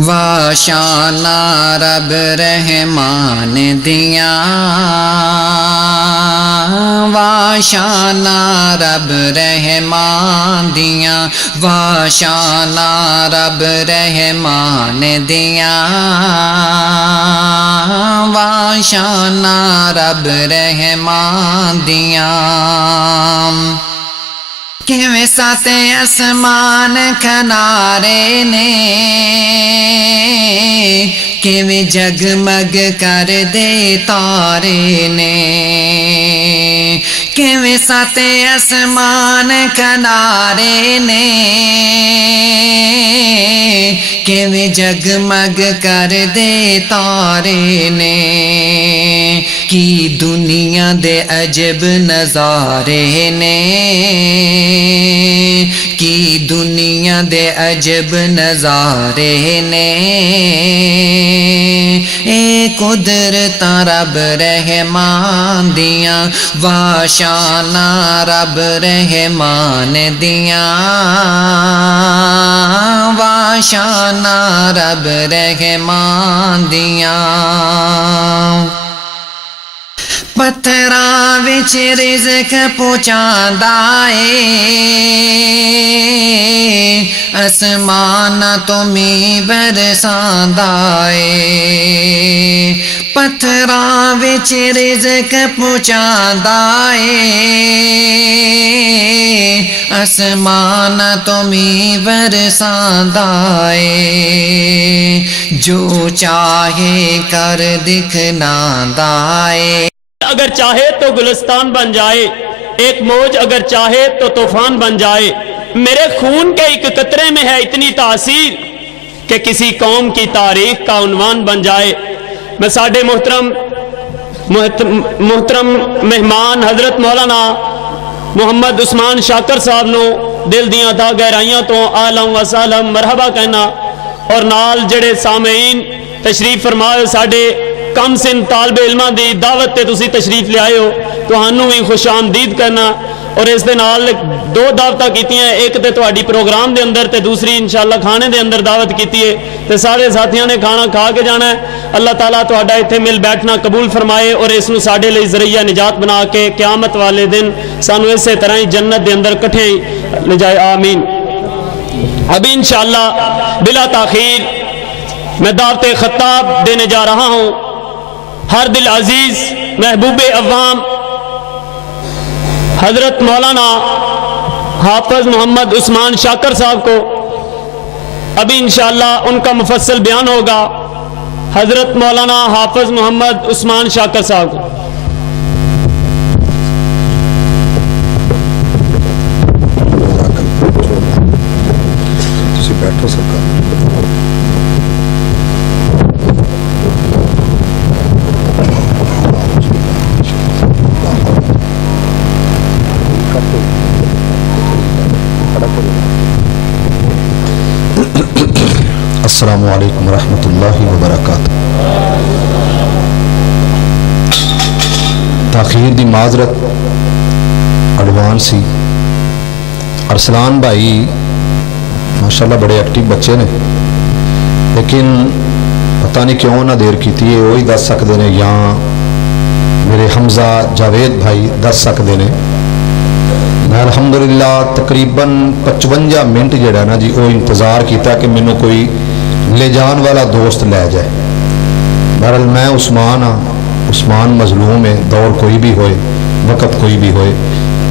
واشانا رب رحمان دیاں واشانا رب رحمان دیاں واشانا رب رحمان دیاں واشانا رب رحمان دیاں کیویں ساتے آسمان کنارے نے کیویں جگمگ کر دے تارے نے کیویں ساتے آسمان کنارے نے کیویں جگمگ کر دے تارے نے کی دنیا دے عجب نظارے نے کی دنیا دے عجب نظارے نے اے قدرت رب رحمان دیاں واشانا رب رحمان دیاں واشانا رب رحمان دیاں پتھراں وچ رزق پہنچاندا اے آسماناں تو میہ برساندا اے پتھراں وچ رزق پہنچاندا اے آسماناں تو میہ برساندا اے جو چاہے کر دکھلاندا اے اگر چاہے تو گلستان بن جائے ایک موج اگر چاہے تو طوفان بن جائے میرے خون کے ایک قطرے میں ہے اتنی تاثیر کہ کسی قوم کی تاریخ کا عنوان بن جائے میں ساڈے محترم مہمان حضرت مولانا محمد عثمان شاکر صاحب نو دل دیاں تھا گہرائیاں تو آلم و سالم مرحبا کہنا اور نال جڑے سامعین تشریف فرمائے ساڈے کم سن طالب علماں دی دعوت تے تسی تشریف لے آئے ہو تو ہنوں بھی خوش آمدید کرنا اور اس دے نال دو دعوتاں کیتیاں ایک تے تہاڈی پروگرام دے اندر تے دوسری انشاءاللہ کھانے دے اندر دعوت کیتی ہے تے سارے ساتھیاں نے کھانا کھا کے جانا ہے اللہ تعالیٰ تہاڈا ایتھے مل بیٹھنا قبول فرمائے اور اس نو ساڈے لئی ذریعہ نجات بنا کے قیامت والے دن سانو اسی طرح ہی جنت دے اندر کٹھے لے جائے آمین ابھی انشاءاللہ بلا تاخیر میں دعوت خطاب دینے جا رہا ہوں ہر دل عزیز محبوب عوام حضرت مولانا حافظ محمد عثمان شاکر صاحب کو ابھی انشاءاللہ ان کا مفصل بیان ہوگا حضرت مولانا حافظ محمد عثمان شاکر صاحب کو السلام علیکم ورحمۃ اللہ وبرکاتہ تاخیر دی معذرت ایڈوانس سی ارسلان بھائی ماشاءاللہ بڑے ایکٹیو بچے نے لیکن پتہ نہیں کیوں نہ دیر کیتی ہے وہی دس سکتے ہیں یا میرے حمزہ جاوید بھائی دس سکتے ہیں میں الحمدللہ تقریباً 55 منٹ جڑا نا جی وہ انتظار کیتا کہ مینوں کوئی لے جان والا دوست لے جائے بہرحال میں عثمان ہاں عثمان مظلوم ہے دور کوئی بھی ہوئے وقت کوئی بھی ہوئے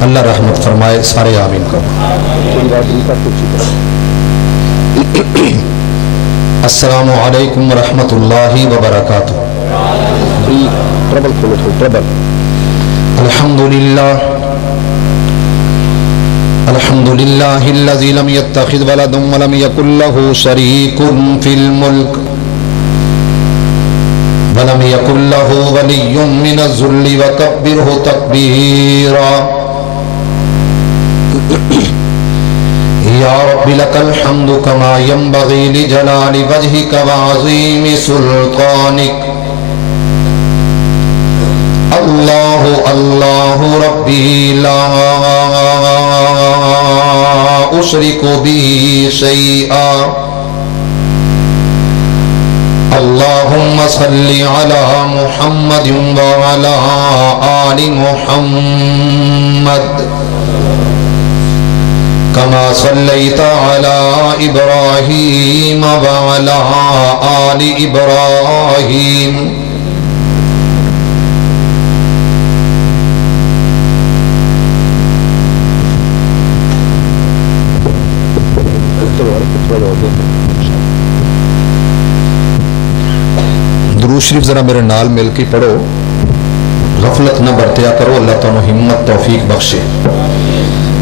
اللہ رحمت فرمائے سارے آمین السلام علیکم ورحمۃ اللہ وبرکاتہ الحمدللہ الحمد لله الذي لم يتخذ ولدا ولم يكن له شريك في الملك ولم يكن له ولي من الذل وكبره تكبيرا يا رب لك الحمد كما ينبغي لجلال وجهك وعظيم سلطانك اللہ اللہ ربی لا اشرک به شیئا اللهم صل على محمد وعلى آل محمد كما صليت على إبراهيم وعلى آل إبراهيم درود شریف ذرا میرے نال مل کے پڑھو، غفلت نہ برتیا کرو، اللہ تعالیٰ ہمت توفیق بخشے۔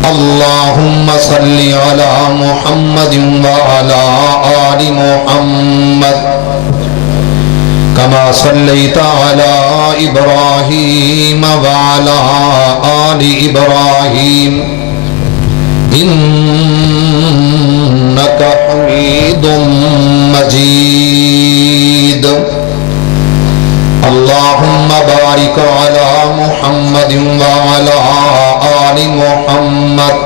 اللہم صلی علی محمد وعلی آل محمد کما صلیت علی ابراہیم وعلی آل ابراہیم انک حمید مجید۔ اللهم بارك على محمد وعلى آل محمد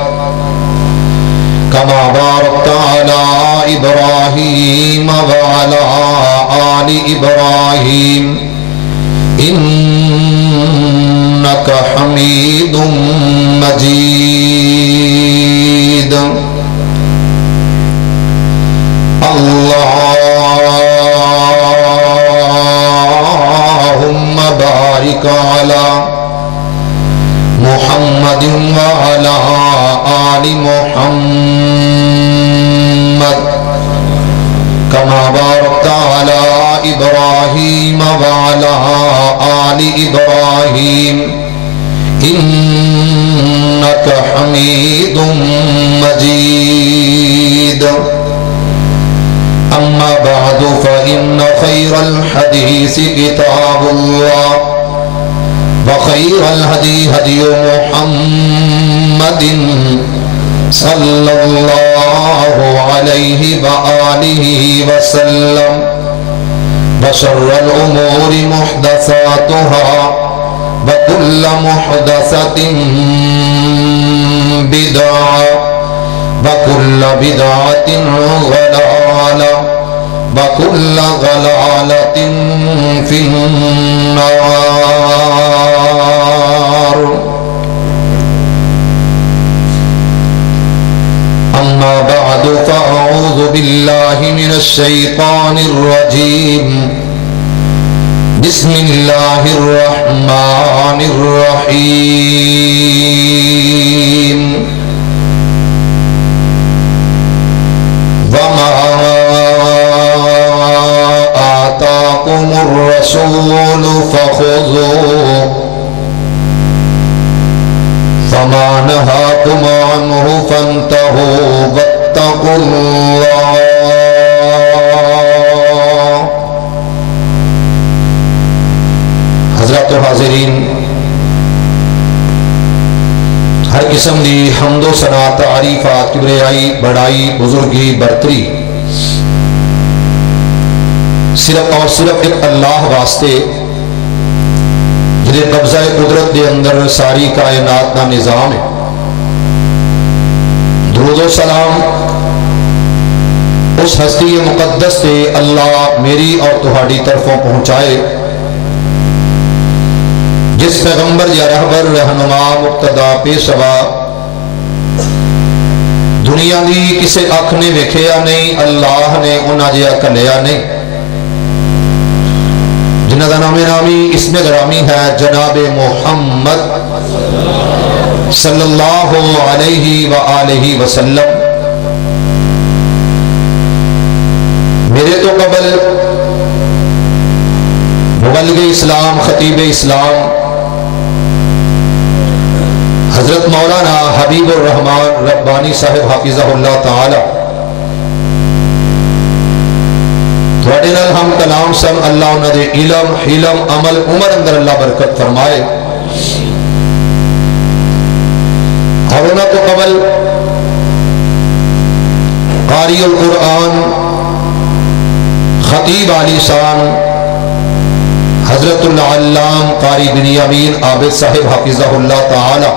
كما باركت على إبراهيم وعلى آل إبراهيم إنك حميد مجيد۔ اللهم بارك على محمد وعلى آل محمد كما باركت على إبراهيم وعلى آل إبراهيم إنك حميد مجيد۔ أما بعد فإن خير الحديث كتاب الله وخير الهدي هدي محمد صلى الله عليه وآله وسلم وشر الأمور محدثاتها وكل محدثة بدعة وكل بدعة ضلالة وكل ضلالة في النار۔ أما بعد فأعوذ بالله من الشيطان الرجيم، بسم الله الرحمن الرحيم۔ وما آتاكم الرسول فخذوه فما نهاكم عنه فانتهوا واتقوا الله۔ حضرت و حاضرین، ہر قسم دی حمد و ثنا تعریفات کبریائی بڑائی بزرگی برتری صرف اور صرف ایک اللہ واسطے جنہیں قبضہ قدرت دے اندر ساری کائنات کا نظام ہے۔ درود و سلام اس ہستی مقدس سے اللہ میری اور تہاڈی طرفوں پہنچائے جس پیغمبر یا رہبر رہنما مقتدا پیشوا دنیا دی کسے اکھ نے ویکھیا نہیں، اللہ نے انہاں جہا کلیا نہیں، جنہاں دا نام نامی اسم گرامی ہے جناب محمد صلی اللہ علیہ وآلہ وسلم۔ میرے تو قبل مبلغ اسلام خطیب اسلام حضرت مولانا حبیب الرحمن ربانی صاحب حافظہ اللہ تعالی تھوڑے نال ہم کلام سن، اللہ انہاں دے علم حلم عمل عمر اندر اللہ برکت فرمائے، اور انہاں تو قبل قاری القرآن خطیب عالی شان حضرت العلام قاری بنیامین عابد صاحب حافظہ اللہ تعالی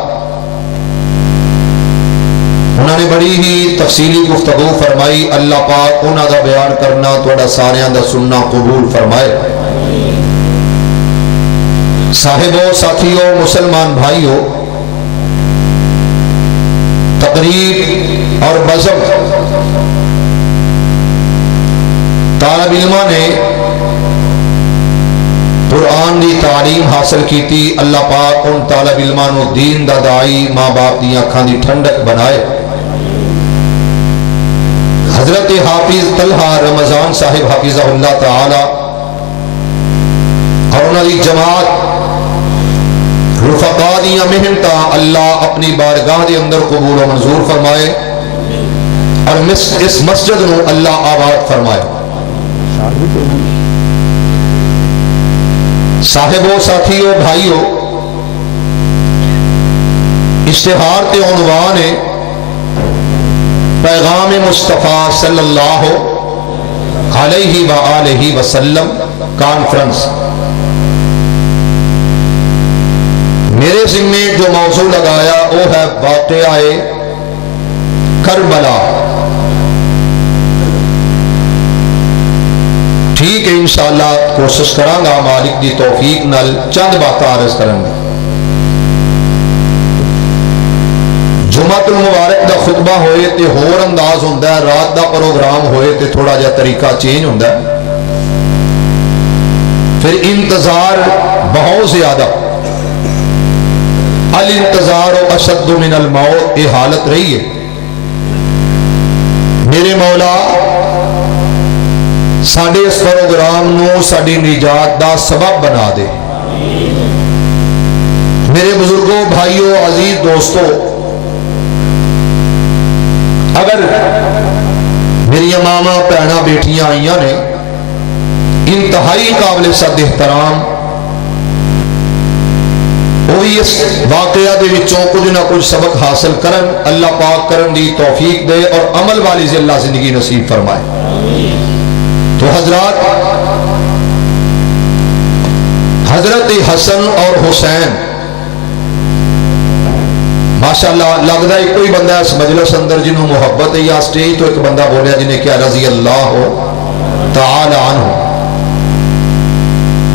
انہوں نے بڑی ہی تفصیلی گفتگو فرمائی. اللہ پاک انہوں دا بیان کرنا تھوڑا ساریاں دا سننا قبول فرمائے. صاحبوں، ساتھیوں، مسلمان بھائیوں، تقریب اور بزم طالب علماء نے قرآن دی تعلیم حاصل کی تھی. اللہ پاک ان طالب علماء نو دین دا دائی، ماں باپ دی آنکھاں دی ٹھنڈک بنائے. حضرت حافظ طلحہ رمضان صاحب حفظہ اللہ تعالی اور انہاں دی جماعت رفقا دیاں محنتاں اللہ اپنی بارگاہ دے اندر قبول و منظور فرمائے اور اس مسجد نو اللہ آباد فرمائے. صاحبوں، ساتھیوں، بھائیوں، اشتہار تے عنوان ہے پیغام مصطفیٰ صلی اللہ علیہ وآلہ وسلم کانفرنس. میرے ذمے جو موضوع لگایا وہ ہے واقعہ کربلا. ٹھیک ہے، انشاءاللہ کوشش کرانگا مالک دی توفیق نال چند باتاں عرض کرنگا. جمعۃ المبارک دا خطبہ ہوئے تے ہور انداز ہوندہ ہے، رات دا پروگرام ہوئے تے تھوڑا جا طریقہ چینج ہوندہ ہے، پھر انتظار بہت زیادہ. الانتظار اشد من الموت، یہ حالت رہی ہے. میرے مولا ساڑھے اس پروگرام نو ساڑھی نجات دا سبب بنا دے. میرے بزرگوں، بھائیوں، عزیز دوستوں، اگر میری ماما پہنا بیٹیاں آئیاں نے انتہائی قابل صد احترام، وہی اس واقعہ دے وچوں کچھ نہ کچھ سبق حاصل کرن، اللہ پاک کرن دی توفیق دے اور عمل والی سے اللہ زندگی نصیب فرمائے. تو حضرات، حضرت حسن اور حسین ماشاءاللہ لگتا ہے کوئی بندہ اس مجلس اندر جنہوں محبت ہے، یا سٹیج تو ایک بندہ بولیا جنہیں کیا رضی اللہ تعالی عنہ.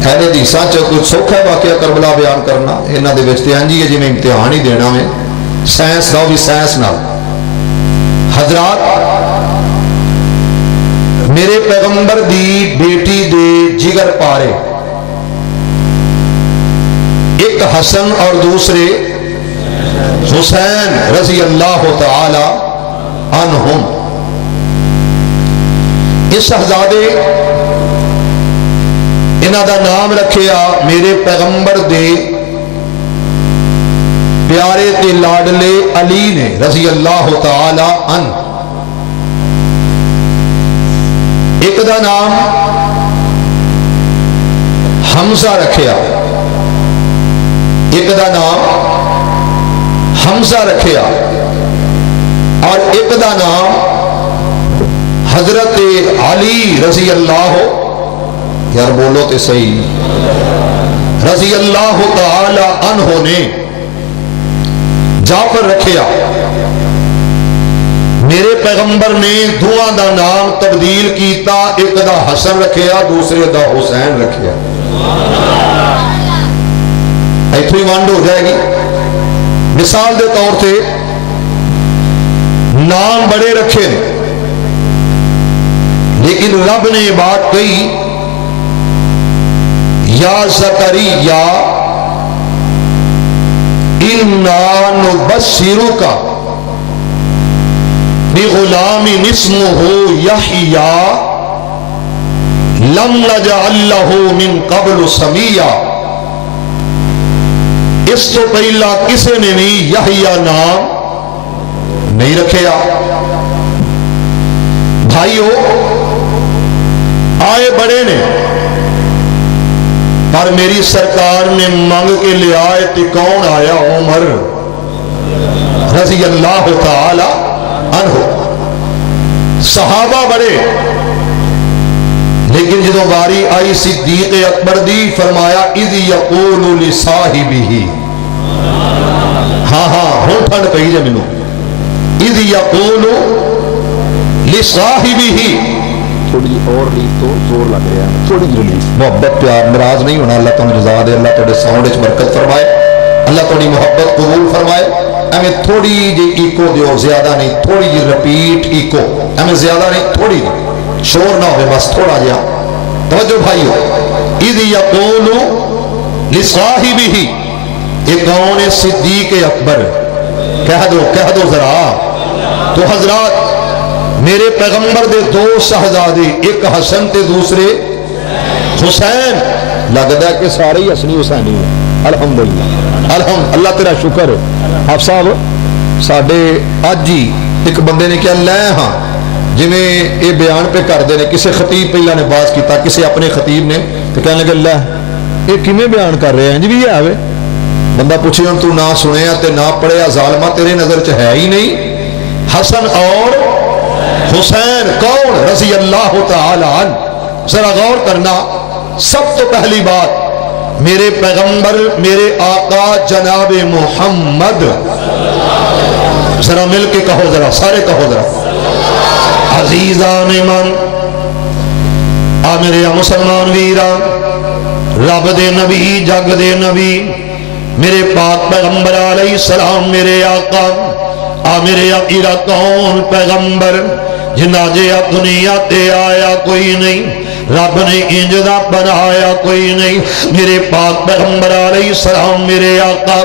اہل حدیثاں چ کچھ سوکھا ہے واقعہ کربلا بیان کرنا، انہاں دے وچ تے انجی ہے جویں امتحان ہی دینا میں سائنس دا بھی سائنس نال. حضرات، میرے پیغمبر دی بیٹی دے جگر پارے، ایک حسن اور دوسرے حسین رضی اللہ تعالی عنہم. اس شہزادے انہاں دا نام رکھیا میرے پیغمبر دے پیارے تے لاڈلے علی نے رضی اللہ تعالی عنہ. ایک دا نام حمزہ رکھیا، ایک دا نام حمزہ رکھیا، اور ایک دا نام حضرت علی رضی اللہ، یار بولو تے صحیح، رضی اللہ تعالی عنہ نے جعفر رکھیا. میرے پیغمبر نے دعا دا نام تبدیل کیتا، ایک دا حسن رکھیا دوسرے دا حسین رکھیا. ایتھو ہی وانڈ ہو جائے گی. مثال دے طور تے نام بڑے رکھے لیکن رب نے بات کہی یا زکریا انا نبشرک بغلام اسمہ یحییٰ لم نجعل لہ من قبل سمیہ. اس تو پہلا کسے نے نہیں یحییٰ نام نہیں رکھیا. بھائیو، آئے بڑے نے پر میری سرکار نے مانگ کے لے آئے تے کون آیا؟ عمر رضی اللہ تعالی عنہ. صحابہ بڑے لیکن جدو باری آئی صدیق اکبر دی فرمایا اذ یقول لصاحبہ، ہاں ہاں ہوں ٹھنڈ پئی جے مینوں، اذ یقول لصاحبہ، تھوڑی اور ریت تو زور لگ رہا ہے، تھوڑی ریلیز، محبت پیار ناراض نہیں ہونا، اللہ تمہیں جزا دے، اللہ تھوڑے ساؤنڈ وچ برکت فرمائے، اللہ تھوڑی محبت قبول فرمائے۔ ہمیں تھوڑی جی ایکو دیو، زیادہ نہیں، تھوڑی جی رپیٹ ایکو، ہمیں زیادہ نہیں، تھوڑی نہیں، شور نہ ہوئے، بس تھوڑا جا توجہ بھائیو۔ اذ یقول لصاحبہ، یہ کون ہے؟ صدیق اکبر، کہہ دو ذرا۔ تو حضرات میرے پیغمبر دے دو شہزادے، ایک حسن تے دوسرے حسین، لگتا ہے کہ سارے ہی حسنی حسینی ہیں، الحمدللہ اللہ تیرا شکر ہے۔ آپ صاحب ساڈے اج ہی ایک بندے نے کیا لے ہاں جی میں یہ بیان پہ کر دے نے، کسی خطیب پہلا نے باز کیتا، کسی اپنے خطیب نے، تو کہنے لگے لے یہ کیویں بیان کر رہے ہیں جی، بھی یہ آوے بندہ پوچھے ہوں تو نہ سنیا تے نہ پڑھیا، ظالمہ تیرے نظر چ ہے ہی نہیں؟ حسن اور حسین کون رضی اللہ تعالی عنہ؟ ذرا غور کرنا۔ سب تو پہلی بات میرے پیغمبر، میرے آقا جناب محمد، ذرا مل کے کہو، ذرا سارے کہو ذرا، عزیزان من، آ میرے مسلمان ویران، رب دے نبی، جگ دے نبی، میرے پاک پیغمبر علیہ السلام، میرے آقا، آ میرے آقا کون پیغمبر جنہ جے دنیا تے آیا کوئی نہیں، رب نے انجدہ بنایا کوئی نہیں، میرے پاک پیغمبر علیہ السلام، میرے آقا،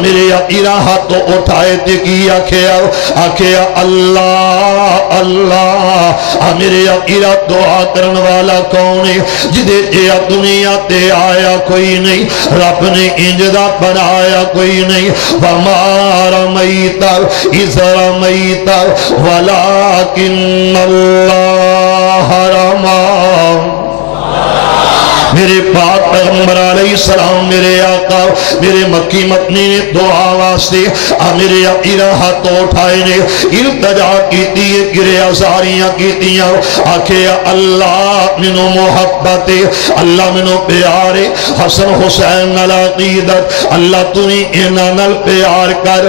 میرے آقا ہاتھ اٹھائے تے کی آکھیا اللہ اللہ، میرے آقا دعا کرن والا کون ہے جدے جے دنیا تے آیا کوئی نہیں، رب نے انجدہ بنایا کوئی نہیں۔ وما رمیت اذ رمیت ولکن اللہ رمی، میرے پاک پیغمبر علیہ السلام، میرے آقا، میرے مکی مدنی نے دعا واسطے میرے آقا ہاتھ اٹھائے نے، التجا کیتی ہے، گریا زاریاں کیتیاں، آکھے اللہ منو محبت، اللہ منو پیارے، حسن حسین نال عقیدت، اللہ تو نے انہاں نال پیار کر۔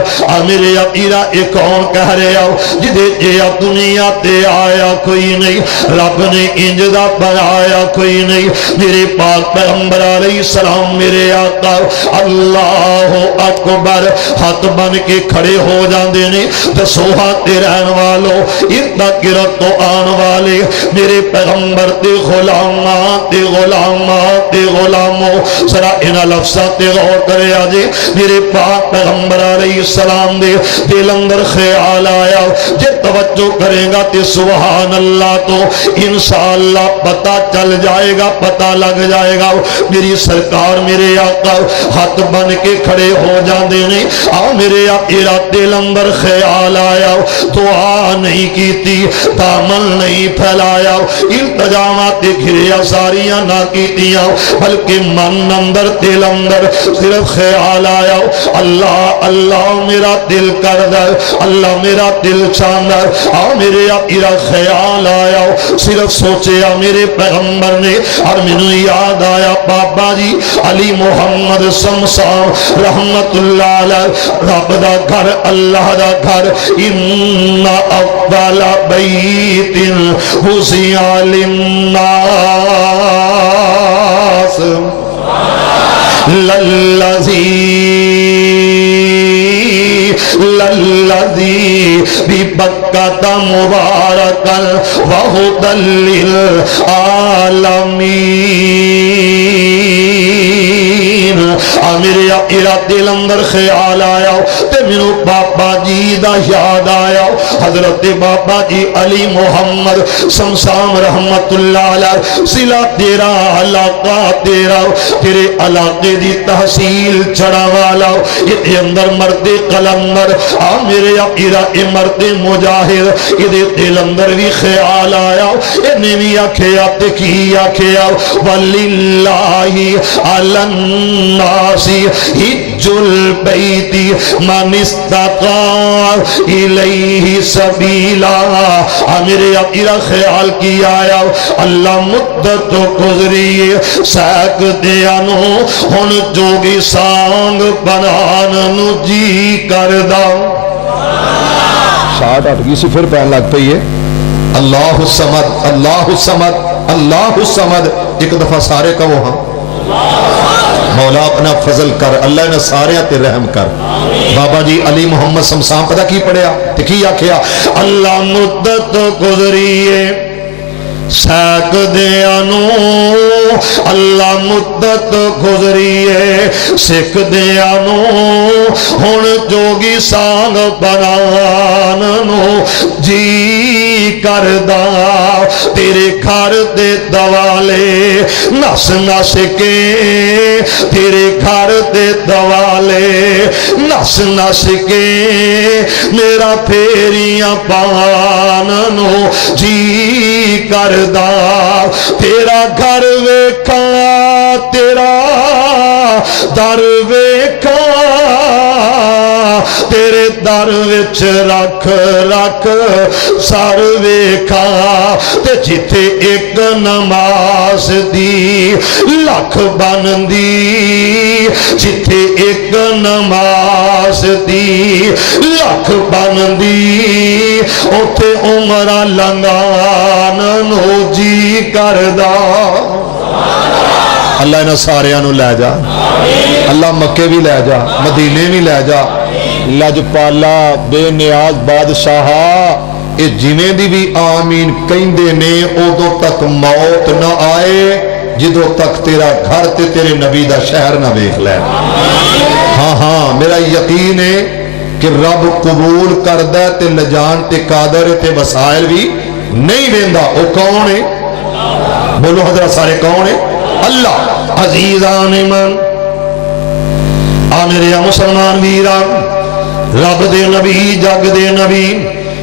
میرے آقا ایک کون کہہ رہا ہو جدے جے دنیا تے آیا کوئی نہیں، رب نے انجدہ بنایا کوئی نہیں، میرے پاک پیغمبر علیہ السلام، میرے آقا اللہ اکبر ہاتھ بن کے کھڑے ہو جاندے نے۔ دسو ہاتھ رہن والوں، اتنا گرت تو آن والے میرے پیغمبر تے غلامات تے غلامات تے غلاموں، ذرا انہاں لفظاں تے غور کرے آجے۔ میرے پاک پیغمبر علیہ السلام دے دل اندر خیال آیا، جے توجہ کرے گا تے سبحان اللہ تو انشاءاللہ پتہ چل جائے گا، پتہ لگ جائے گا۔ میری سرکار، میرے آقا ہاتھ بن کے کھڑے ہو جاندے نے۔ میرے آقا دل اندر خیال آیا، دعا نہیں کیتی، دامن نہیں پھیلایا، التجامات گھریا ساریاں نہ کیتیاں، بلکہ من اندر دل اندر صرف خیال آیا، اللہ اللہ میرا دل کردر، اللہ میرا دل چاندر۔ میرے آقا خیال آیا، صرف سوچیا میرے پیغمبر نے، اور مینوں یاد آیا بابا جی علی محمد سمسام رحمت اللہ علیہ، رب دا گھر، اللہ دا گھر، ان اول بیت وضع للناس للذی ببکۃ مبارکا وہدی للعالمین۔ میرے آقا دل اندر خیال آیا تے میرے بابا جی دا یاد آیا، حضرت بابا جی علی محمد سمسام رحمت اللہ علیہ، صلہ تیرا، علاقہ تیرا، تیرے علاقے دی تحصیل چڑھا والا، یہ اندر مرد قلندر، میرے آقا اے مرد مجاہد، یہ دل اندر بھی خیال آیا، انہیں بھی آکھیا تے کی آکھیا، وَلِلَّهِ عَلَى النَّاسِ حِجُّ الْبَيْتِ مَنِ اسْتَطَاعَ إِلَيْهِ سَبِيلًا۔ میرے آقا خیال کی آیا، اللہ مدت گزری سیک دیا نو، ہن جوگی سانگ بنان نو جی کردہ، شاٹ ہٹ گئی سی پھر پہن لگ پئی ہے اللہ الصمد اللہ الصمد اللہ الصمد. ایک دفعہ سارے کہو ہاں مولا اپنا فضل کر اللہ نے سارے تے رحم کر. بابا جی علی محمد سمسام پتہ کی پڑھیا تے کی آکھیا اللہ مدت گزریے سیک دیا نو اللہ مدت گزریے سکھ دیا نو ہن جوگی سانگ بنان نو جی کردا تیرے گھر دے دوالے نس نس کے تیرے گھر دے دوالے نس نس کے میرا پھیریاں پان نو جی کر تیرا گھر ویکھا تیرا در ویکھا تیرے در وچ رکھ رکھ سر ویکھا تے جتھے ایک نماز دی لکھ بندی جتھے ایک نماز دی لکھ بندی اوتھے عمرہ لنگان نو جی کردا. اللہ انہاں ساریاں نو لے جا اللہ مکے بھی لے جا مدینے بھی لے جا. لجپالا بے نیاز بادشاہ اے جویں دی بھی آمین کہندے نے ادو تک موت نہ آئے جدو تک تیرا گھر تے تیرے نبی دا شہر نہ ویکھ لے. ہاں ہاں میرا یقین ہے کہ رب قبول کردہ تے لجان تے قادر تے وسائل بھی نہیں ویندا. او کون ہے بولو حضرت سارے کون ہے اللہ. عزیزان من آ میرے مسلمان ویران رب دے نبی جگ دے نبی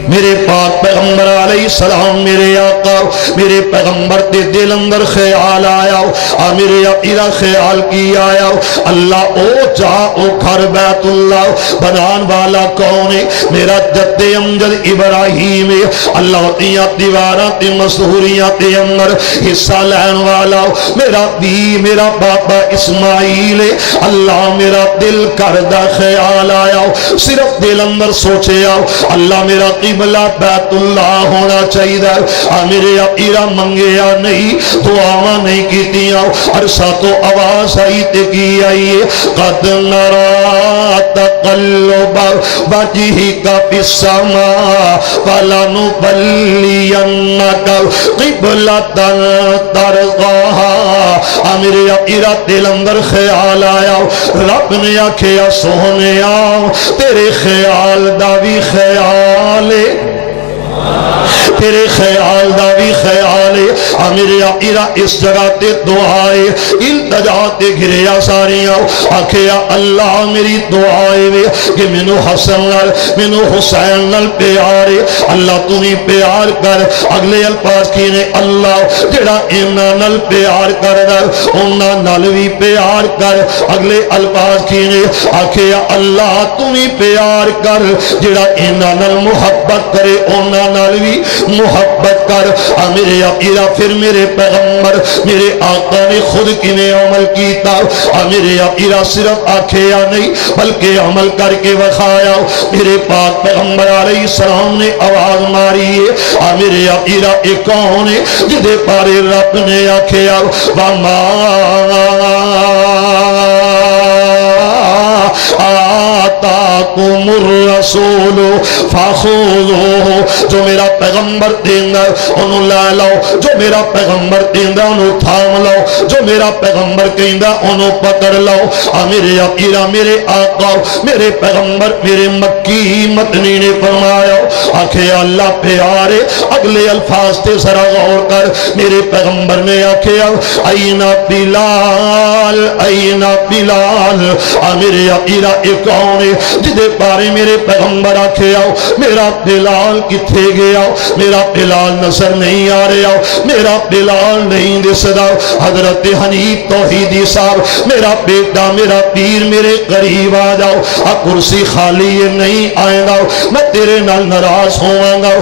میرے پاک پیغمبر علیہ السلام میرے آقا میرے پیغمبر دے دل اندر خیال آیا میرے آقا خیال کی آیا اللہ او جا او گھر بیت اللہ بنان والا کون ہے میرا جد امجد ابراہیم اللہ تیاں دیوارات مسہوریات اندر حصہ لین والا میرا دی میرا بابا اسماعیل اللہ میرا دل کردہ خیال آیا صرف دل اندر سوچے آؤ اللہ میرا قبلہ بیت اللہ ہونا چاہیے میرے آقا منگیا نہیں دعاواں نہیں کیتیاں عرصہ تو آواز آئی تے کی آئی قد نرا تقلب وجہک فی السماء فلنولینک قبلۃ ترضاها میرے آقا دل اندر خیال آیا رب نے آکھیا سونیا تیرے خیال دا بھی خیال تیرے خیال دا بھی خیال ہے میرے آقا اس جگہ تے دعائے التجا تے گھریا ساریاں آکھیا اللہ میری دعائے وے کہ منو حسن نال منو حسین نال پیارے اللہ تو ہی پیار کر اگلے الفاظ کی نے اللہ جڑا اینا نال پیار کر اونا نال بھی پیار کر اگلے الفاظ کی نے آکھیا اللہ تو ہی پیار کر جڑا اینا نال محبت کرے اونا نال بھی محبت کر میرے آقا پھر میرے پیغمبر میرے آقا نے خود کنے عمل کیتا میرے آقا صرف آکھیا نہیں بلکہ عمل کر کے وخایا میرے پاک پیغمبر علیہ السلام نے آواز ماری ہے میرے آقا ایک کون ہے جدے پارے رب نے آکھیا وما آتاکم الرسول فخذوہ جو میرا پیغمبر دیندہ انہوں لے لو جو میرا پیغمبر دیندہ انہوں تھام لو جو میرا پیغمبر کہندہ انہوں پکڑ لو میرے آقا میرے آقا میرے پیغمبر میرے مکی مدنی نے فرمایا آکھے اللہ پیارے اگلے الفاظ تے ذرا غور کر میرے پیغمبر نے آکھیا اینا بلال اینا بلال میرے آقا ایک کون ہے جدے پارے میرے پیغمبر آکھیا میرا بلال کتھے گیا رہا، میرا بلال نظر نہیں آ رہا، میرا بلال نہیں دسدا۔ حضرت حنیف توحیدی صاحب میرا بیٹا میرا پیر میرے قریب آ جاؤ، کرسی خالی یہ نہیں آئے گا، میں تیرے نال ناراض ہوں گا۔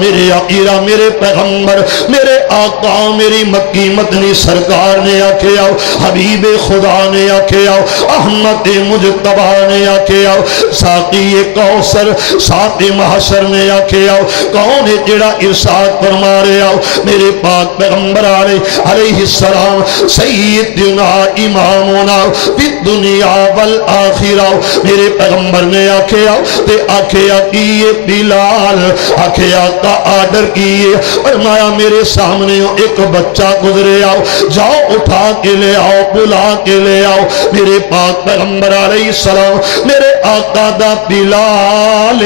میرے عقیرہ میرے پیغمبر میرے آقا میری مکی مدنی سرکار نے آکے آؤ، حبیب خدا نے آکے آؤ، احمد مجتبہ نے آکے آؤ، ساقی کوثر ساقی محشر نے آکے آؤ۔ کون ہے جڑا ارشاد فرما رہے آؤ؟ میرے پاک پیغمبر علیہ السلام سیدنا امامنا فی الدنیا والآخرہ، میرے پیغمبر نے آکے آؤ تے آکے آکیے بلال آکے آقا آرڈر کیے، فرمایا میرے سامنے ایک بچہ گزرے آؤ، جاؤ اٹھا کے لے آؤ بلا کے لے آؤ۔ میرے پاک پیغمبر علیہ السلام میرے آقا دا بلال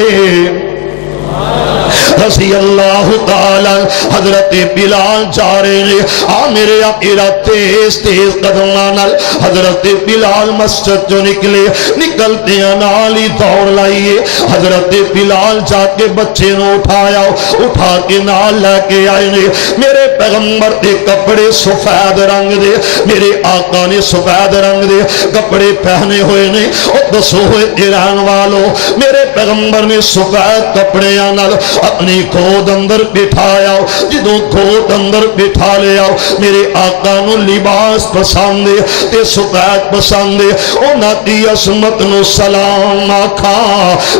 رضی اللہ تعالی حضرت بلال جا رہے ہیں، میرے آقا تیز تیز قدماں حضرت بلال مسجد جو نکلے، نکلتے ہیں نال ہی دوڑ لائیے، حضرت بلال جا کے بچے نو اٹھایا، اٹھا کے نال لے کے آئے نے۔ میرے پیغمبر دے کپڑے سفید رنگ دے، میرے آقا نے سفید رنگ دے کپڑے پہنے ہوئے نے، اور دسو ہوئے ایران والوں میرے پیغمبر نے سفید کپڑے اپنی گود اندر بٹھایا، جدوں گود اندر بٹھا لیا، میرے آقا نو لباس پسند تے سفید پسند، انہاں دی عظمت نو سلام آکھا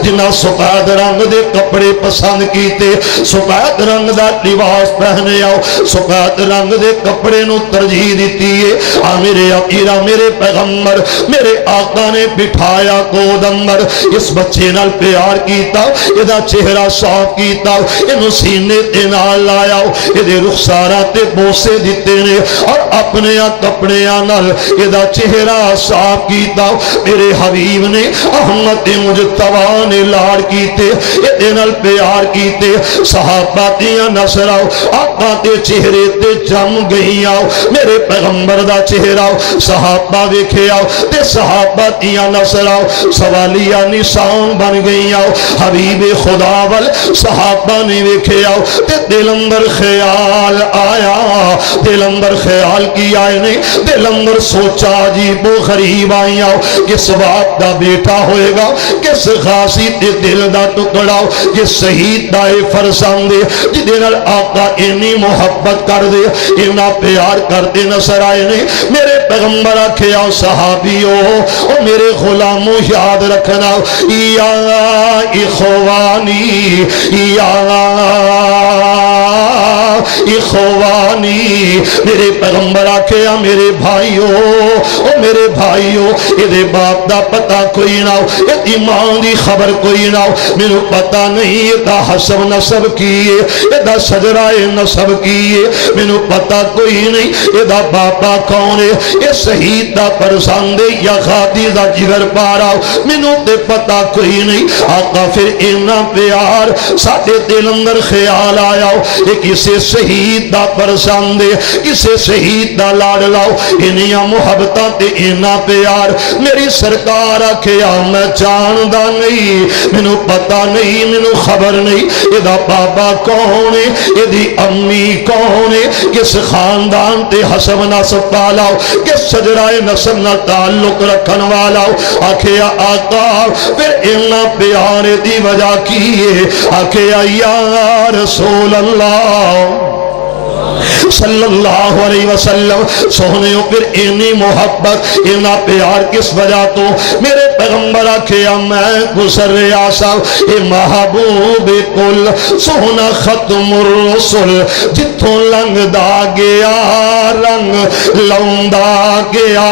جنہاں سفید رنگ دے کپڑے پسند کیتے، سفید رنگ دا لباس پہنے آؤ، سفید رنگ دے کپڑے نو ترجیح دیتی ہے۔ میرے عقیرہ میرے پیغمبر میرے آقا نے بٹھایا گود اندر، اس بچے نال پیار کیتا، یہ چہرہ صاف کیتا، انہوں سینے تے نال لایا، یہ رخسارہ تے بوسے دیتے نے، اور اپنے کپڑے نال یہ چہرہ صاف کیتا۔ میرے حبیب نے احمد مجتبہ نے لاڑ کیتے، یہ نال پیار کیتے، صحابہ دیا نظر آؤ آقا تے چہرے تے جم گئی آؤ، میرے پیغمبر دا چہرہ صحابہ ویکھے آؤ تے صحابہ دیا نظر آؤ سوالیہ نشان بن گئی آؤ، حبیب خدا ول صحابہ نے ویکھے آؤ تے دل اندر خیال آیا، دل اندر خیال کی آئے نے، دل اندر سوچا عجیب و غریب آئی آؤ، کس باپ دا بیٹا ہوئے گا، کس غازی تے دل دا ٹکڑا، جس شہید دا فرزند جدے نال آقا انی محبت کر دے، اینا پیار کرتے نظر آئے نے۔ میرے پیغمبر آکھے آؤ صحابیو اور میرے غلاموں یاد رکھنا، یا اخوانی یا اخوانی، میرے پیغمبر آکھے میرے بھائیو او میرے بھائیو، یہ باپ دا پتہ کوئی نہ ہو، یہ ایمان دی خبر کوئی نہ ہو، میرے پتہ نہیں یہ دا حسب نسب کیے، یہ دا سجرہ نسب کیے، میرے پتہ کوئی نہیں یہ دا باپا کون ہے، یہ شہید دا پرسند یا غادی دا جگر پارا، میرے تے پتہ کوئی نہیں۔ آقا پھر اینا پیار ساڑھے دل اندر خیال آیا، یہ کسے شہید دا پرسند کسے شہید دا لاڑ لاؤ، انہیاں محبتہ تے اینا پیار۔ میری سرکار آکھیا میں جاندہ نہیں، مینوں پتہ نہیں، مینوں خبر نہیں یہ دا بابا کون ہے، یہ دی امی کون ہے، کس خاندان تے حسب نسب پالا، کس شجرہ نسب نہ تعلق رکھن والا۔ آکھیا آقا پھر اینا پیار دی وجہ کیے، آکھیا یا رسول اللہ صلی اللہ علیہ وسلم، سوہنیوں پھر اینی محبت اینا پیار کس وجہ تو؟ میرے پیغمبر آکھیا میں گزر رہا سا، اے محبوب کل سوہنا ختم الرسل، جتوں لنگ دا گیا رنگ لوندا گیا،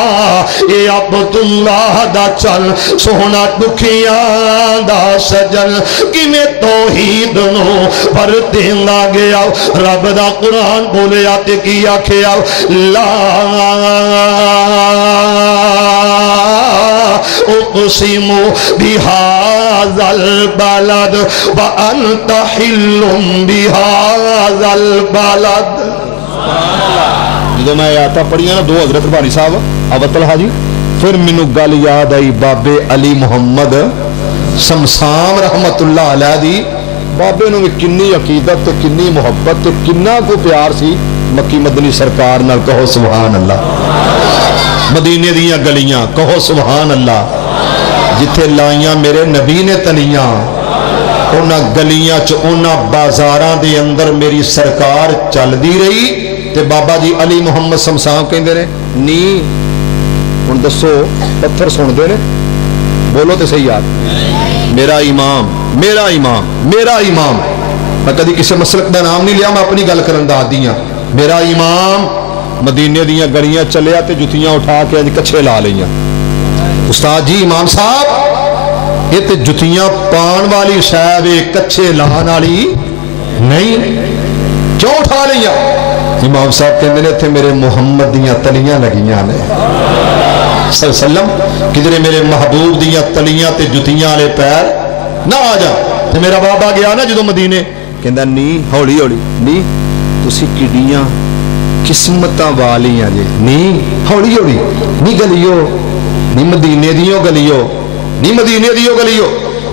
اے عبداللہ دا چل سوہنا دکھیاں دا سجن، کی میں توحید نو پر دیندہ گیا۔ رب دا قرآن بولے آتے کی آکھیا لا اقسم بهذا البلد وانت حل بهذا البلد۔ جدو میں آیاتاں پڑھیاں نا دو حضرت باری صاحب ابتل حاجی، پھر مینوں گل یاد آئی بابے علی محمد سمسام رحمت اللہ علیہ دی بابے نو بھی کنی عقیدت تے کنی محبت تے کنا کو پیار سی مکی مدنی سرکار نال، کہو سبحان اللہ۔ مدینے دیاں گلیاں کہو سبحان اللہ، جتھے لائیاں میرے نبی نے تنیاں، اونا گلیاں چ اونا بازاراں دے اندر میری سرکار چل دی رہی تے بابا جی علی محمد سمسام کہندے نے نی ہن دسو پتھر سن دے نے، بولو تے صحیح یار، میرا امام میرا امام میرا امام، میں کدی کسی مسلک دا نام نہیں لیا، میں اپنی گل کرن دا عادی ہاں، میرا امام مدینے دیاں گلیاں چلیا تے جتیاں اٹھا کے اج کچھے لا لیاں۔ استاد جی امام صاحب یہ تے جتیاں پان والی شاید کچھے لان والی نہیں، کیوں اٹھا لیاں؟ امام صاحب کہندے نے اتھے میرے محمد دیاں تلیاں لگیاں نے صلی اللہ علیہ وسلم، کدھر میرے محبوب دیاں تلیاں تے جتیاں والے پیر نہ آ جا۔ تے میرا بابا گیا نا جدو مدینے، کہندا نی ہولی ہولی نی تسی کڈیاں قسمتاں والیاں جے، نی ہولی ہولی نی گلیو نی مدینے دیو گلیو نی مدینے دیو گلیو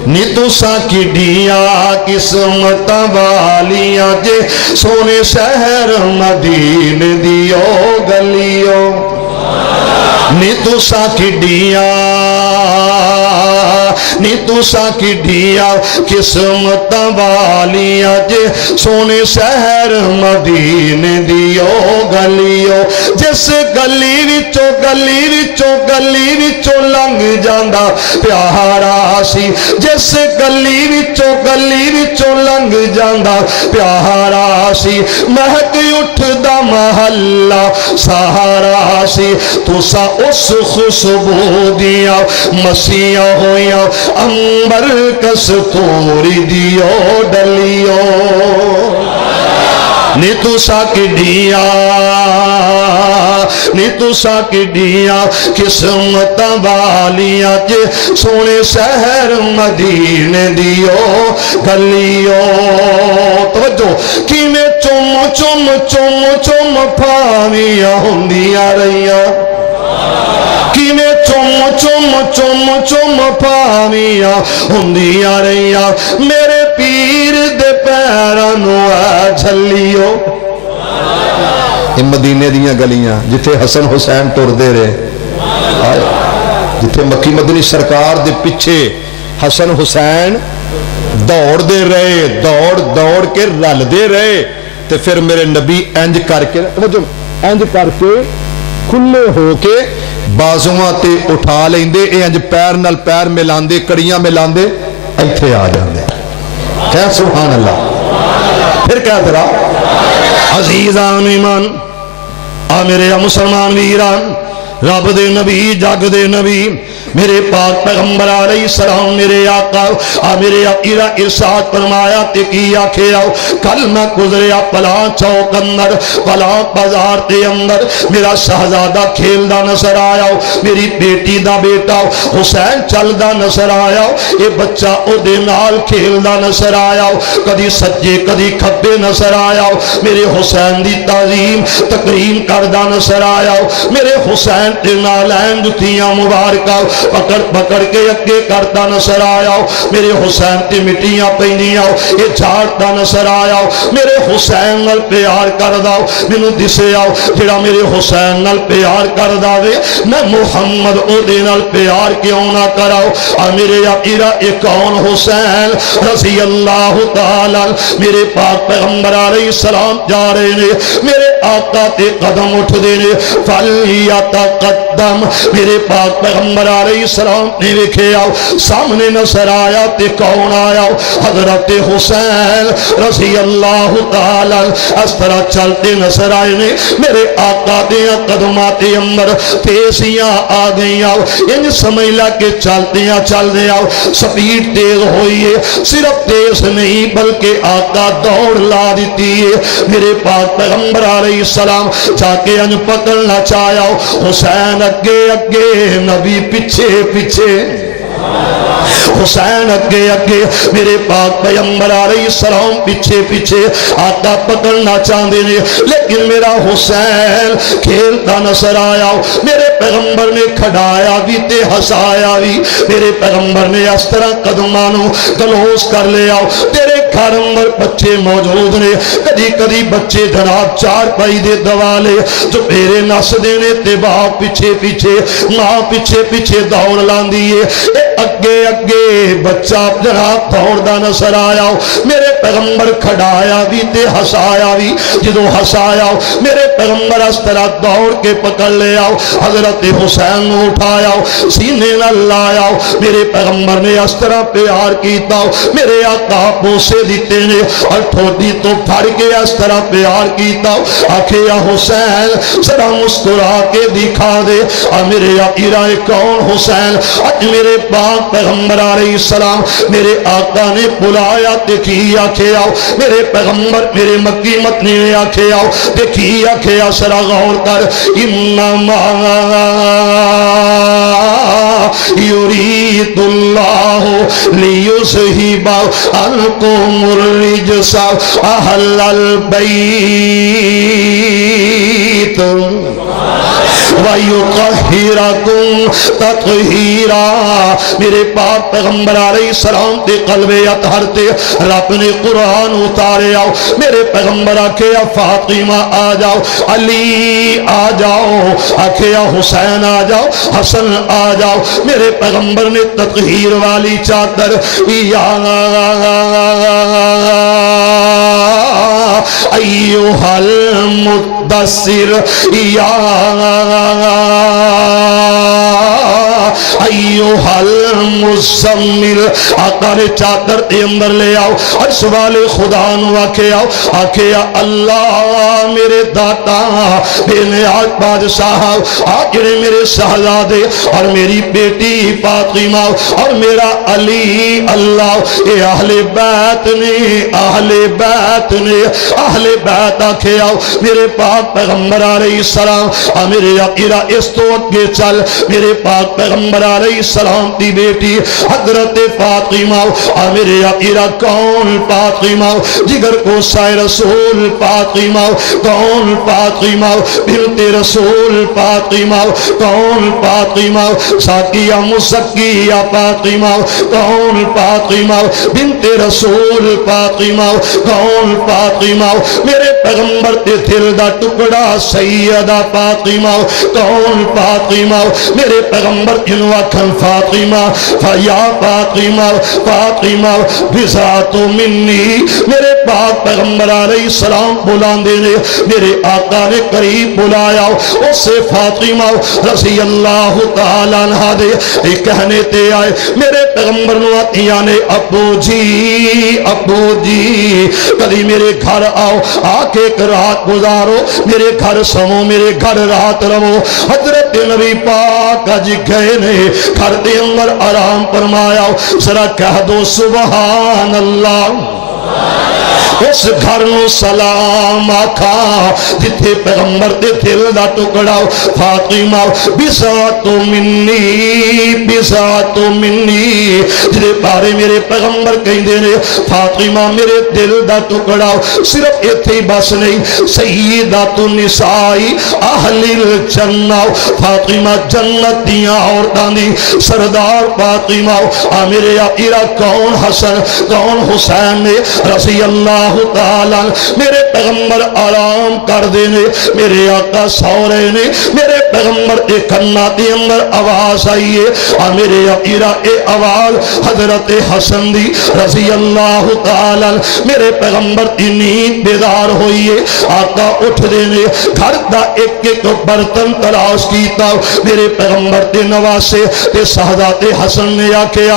نی تساں کڈیاں قسمتاں والیاں جے سونے شہر مدینے دیو گلیو، نی تساں کڈیاں نی تساں کڈیاں قسمتاں والیاں جے سونے شہر مدینے دیو گلیو، جس گلی وچوں لنگ جاندا پیارا سی، جس گلی وچوں لنگ جاندا پیارا سی، مہک اٹھدا محلہ سہارا سی، تساں اس خوشبو دیاں مسیاں ہویاں امبر کستوری دیو ڈلیو، نی تساں کڈیاں قسمتاں والیاں جے سونے شہر مدینے دیو گلیو۔ توجہ کیویں چم پھاویاں ہوندیاں رہیاں، کیویں چم پھاویاں ہوندیاں رہیاں، میرے پیر دے پیراں نو اے جھلیو۔ مدینے دیاں گلیاں جتھے حسن حسین ٹردے رہے، جتھے مکی مدنی سرکار دے پیچھے حسن حسین دوڑ دے رہے، دوڑ کے رل دے رہے، تے پھر میرے نبی انج کر کے کھلے ہو کے بازواں تے اٹھا لیندے، اے انج پیر نال پیر ملاندے، کڑیاں ملاندے، ایتھے آ جاندے۔ کہہ سبحان اللہ۔ پھر کہہ ذرا عزیزان ایمان آ میرے مسلمان ویران، رب دے نبی جگ دے نبی میرے پاک پیغمبر علیہ السلام میرے آقا آ میرے آقا ارشاد فرمایا تے کی آکھیا، کل میں گزریا پلاں چوک اندر پلاں بازار دے اندر، میرا شہزادہ کھیلدا نظر آیا، میری بیٹی دا بیٹا حسین چلدا نظر آیا، اے بچہ او دے نال کھیلدا نظر آیا، کدی سجے کدی کھبے نظر آیا، میرے حسین دی تعظیم تکریم کردا نظر آیا، میرے حسین تے نالین جتیاں مبارکہ پکڑ کے اگے کرتا نظر آیا، میرے حسین تے مٹیاں پیندیاں اے جھاڑتا نظر آیا، میرے حسین نال پیار کردا، مینوں دسیا جڑا میرے حسین نال پیار کردا وے میں محمد او دے نال پیار کیوں نہ کراؤ۔ آ میرے آقا اے کون حسین رضی اللہ تعالی میرے پاک پیغمبر علیہ السلام جا رہے نے، میرے آقا تے قدم اٹھ دے نے، فلیتقدم میرے پاک پیغمبر علیہ السلام نے ویکھیا سامنے نظر آیا تے کون آیا؟ حضرت حسین رضی اللہ تعالی اس طرح چلتے نظر آئے نے، میرے آقا دے قدماں تے اندر تیزیاں آ گئیاں، ان سمجھ لا کہ چلدے سپیڈ تیز ہوئی ہے، صرف تیز نہیں بلکہ آقا دوڑ لا دیتی ہے، میرے پاک پیغمبر علیہ السلام جا کے ان پکڑنا چاہیا، حسین اگے نبی پیچھے حسین اگے میرے پاک پیغمبر علیہ السلام پیچھے آقا پکڑنا چاہتے ہیں، لیکن میرا حسین کھیلتا نظر آیا، میرے پیغمبر نے کھڑایا بھی تے ہسایا بھی، میرے پیغمبر نے اس طرح قدمانوں گلوس کر لیا، تیرے گھر اندر بچے موجود نے کدی کدی بچے جناب چار پائی دے دوالے جو میرے نس دینے تے باپ پیچھے پیچھے ماں پیچھے پیچھے دوڑ لاندی ہے اگے اگے بچہ جناب دوڑ دا نظر آیا میرے پیغمبر کھڑایا بھی تے ہسایا بھی جدو ہسایا میرے پیغمبر اس طرح دوڑ کے پکڑ لے آؤ حضرت حسین نو اٹھایا سینے نہ لایا میرے پیغمبر نے اس طرح پیار کیتا میرے آقا بوسے دیتے نے اور ٹھوڈی تو پھڑ کے اس طرح پیار کیتا آکھے یا حسین ذرا مسکرا کے دکھا دے اور میرے آقا کون حسین اج میرے پاک پیغمبر علیہ السلام میرے آقا نے بلایا دیکھی آکھے آؤ میرے پیغمبر میرے مکی متنی نے آکھے آؤ دیکھی آکھے آؤ ذرا غور کر انما یرید اللہ لیذہب عنکم الرجس اہل البیت وَيُطَهِّرَكُمْ تَطْهِيرًا میرے پاک پیغمبر علیہ السلام تے قلب اطہر تے رب نے قرآن اتارے آؤ میرے پیغمبر آکھے فاطمہ آ جاؤ علی آ جاؤ آکھے حسین آ جاؤ حسن آ جاؤ میرے پیغمبر نے تطہیر والی چادر یا ایوہ المدثر یا ایوہ المزمل آقا نے چادر دے اندر لے آؤ اور سوال خدا نو آکھے آؤ آکھے اللہ میرے داتا بے نیاز بادشاہ آکھے میرے شہزادے اور میری بیٹی فاطمہ اور میرا علی اللہ اے اہل بیت نے اہل بیت نے اہل بیت آکھے آؤ میرے پاک پیغمبر علیہ السلام میرے آقا اس تو اگے چل میرے پاک پیغمبر علیہ السلام دی بیٹی حضرت فاطمہ میرے آقا کون فاطمہ جگر کو سائے رسول فاطمہ کون فاطمہ بنت رسول فاطمہ کون فاطمہ ساکیہ مسکیہ فاطمہ کون فاطمہ بنت رسول فاطمہ کون فاطمہ میرے پیغمبر تے دل دا ٹکڑا سیدہ فاطمہ کون فاطمہ میرے پیغمبر جنو آکھن فاطمہ فیا فاطمہ فاطمہ بذات منی میرے پاک پیغمبر علیہ السلام بلاندے نے میرے آقا نے قریب بلایا اسے فاطمہ رضی اللہ تعالیٰ عنہ دے کہنے تے آئے میرے پیغمبر نو آتیاں نے ابو جی کبھی میرے گھر آؤ آکے ایک رات گزارو میرے گھر سمو میرے گھر رات رہو حضرت نبی پاک اج گئے نے گھر دے اندر آرام فرمایا ذرا کہہ دو سبحان اللہ اس گھر نو سلام آکھا جتھے پیغمبر دے دل دا ٹکڑا فاطمہ بذات منی جدے بارے میرے پیغمبر کہندے نے فاطمہ میرے دل دا ٹکڑا صرف ایتھے ہی بس نہیں سیدۃ النساء اہل الجنہ فاطمہ جنت دیاں عورتاں دی سردار فاطمہ میرے آقا کون حسن کون حسین نے رضی اللہ تعالیٰ میرے پیغمبر آرام کر دینے میرے آقا سورے نے میرے پیغمبر ایک کنا دی اندر آواز آئیے میرے آقا اے آواز حضرت حسن دی رضی اللہ تعالیٰ میرے پیغمبر دی نیند بیدار ہوئیے آقا اٹھ دینے گھر دا ایک ایک برتن تلاش کیتا میرے پیغمبر دے نواسے تے شہزادے حسن نے آکھے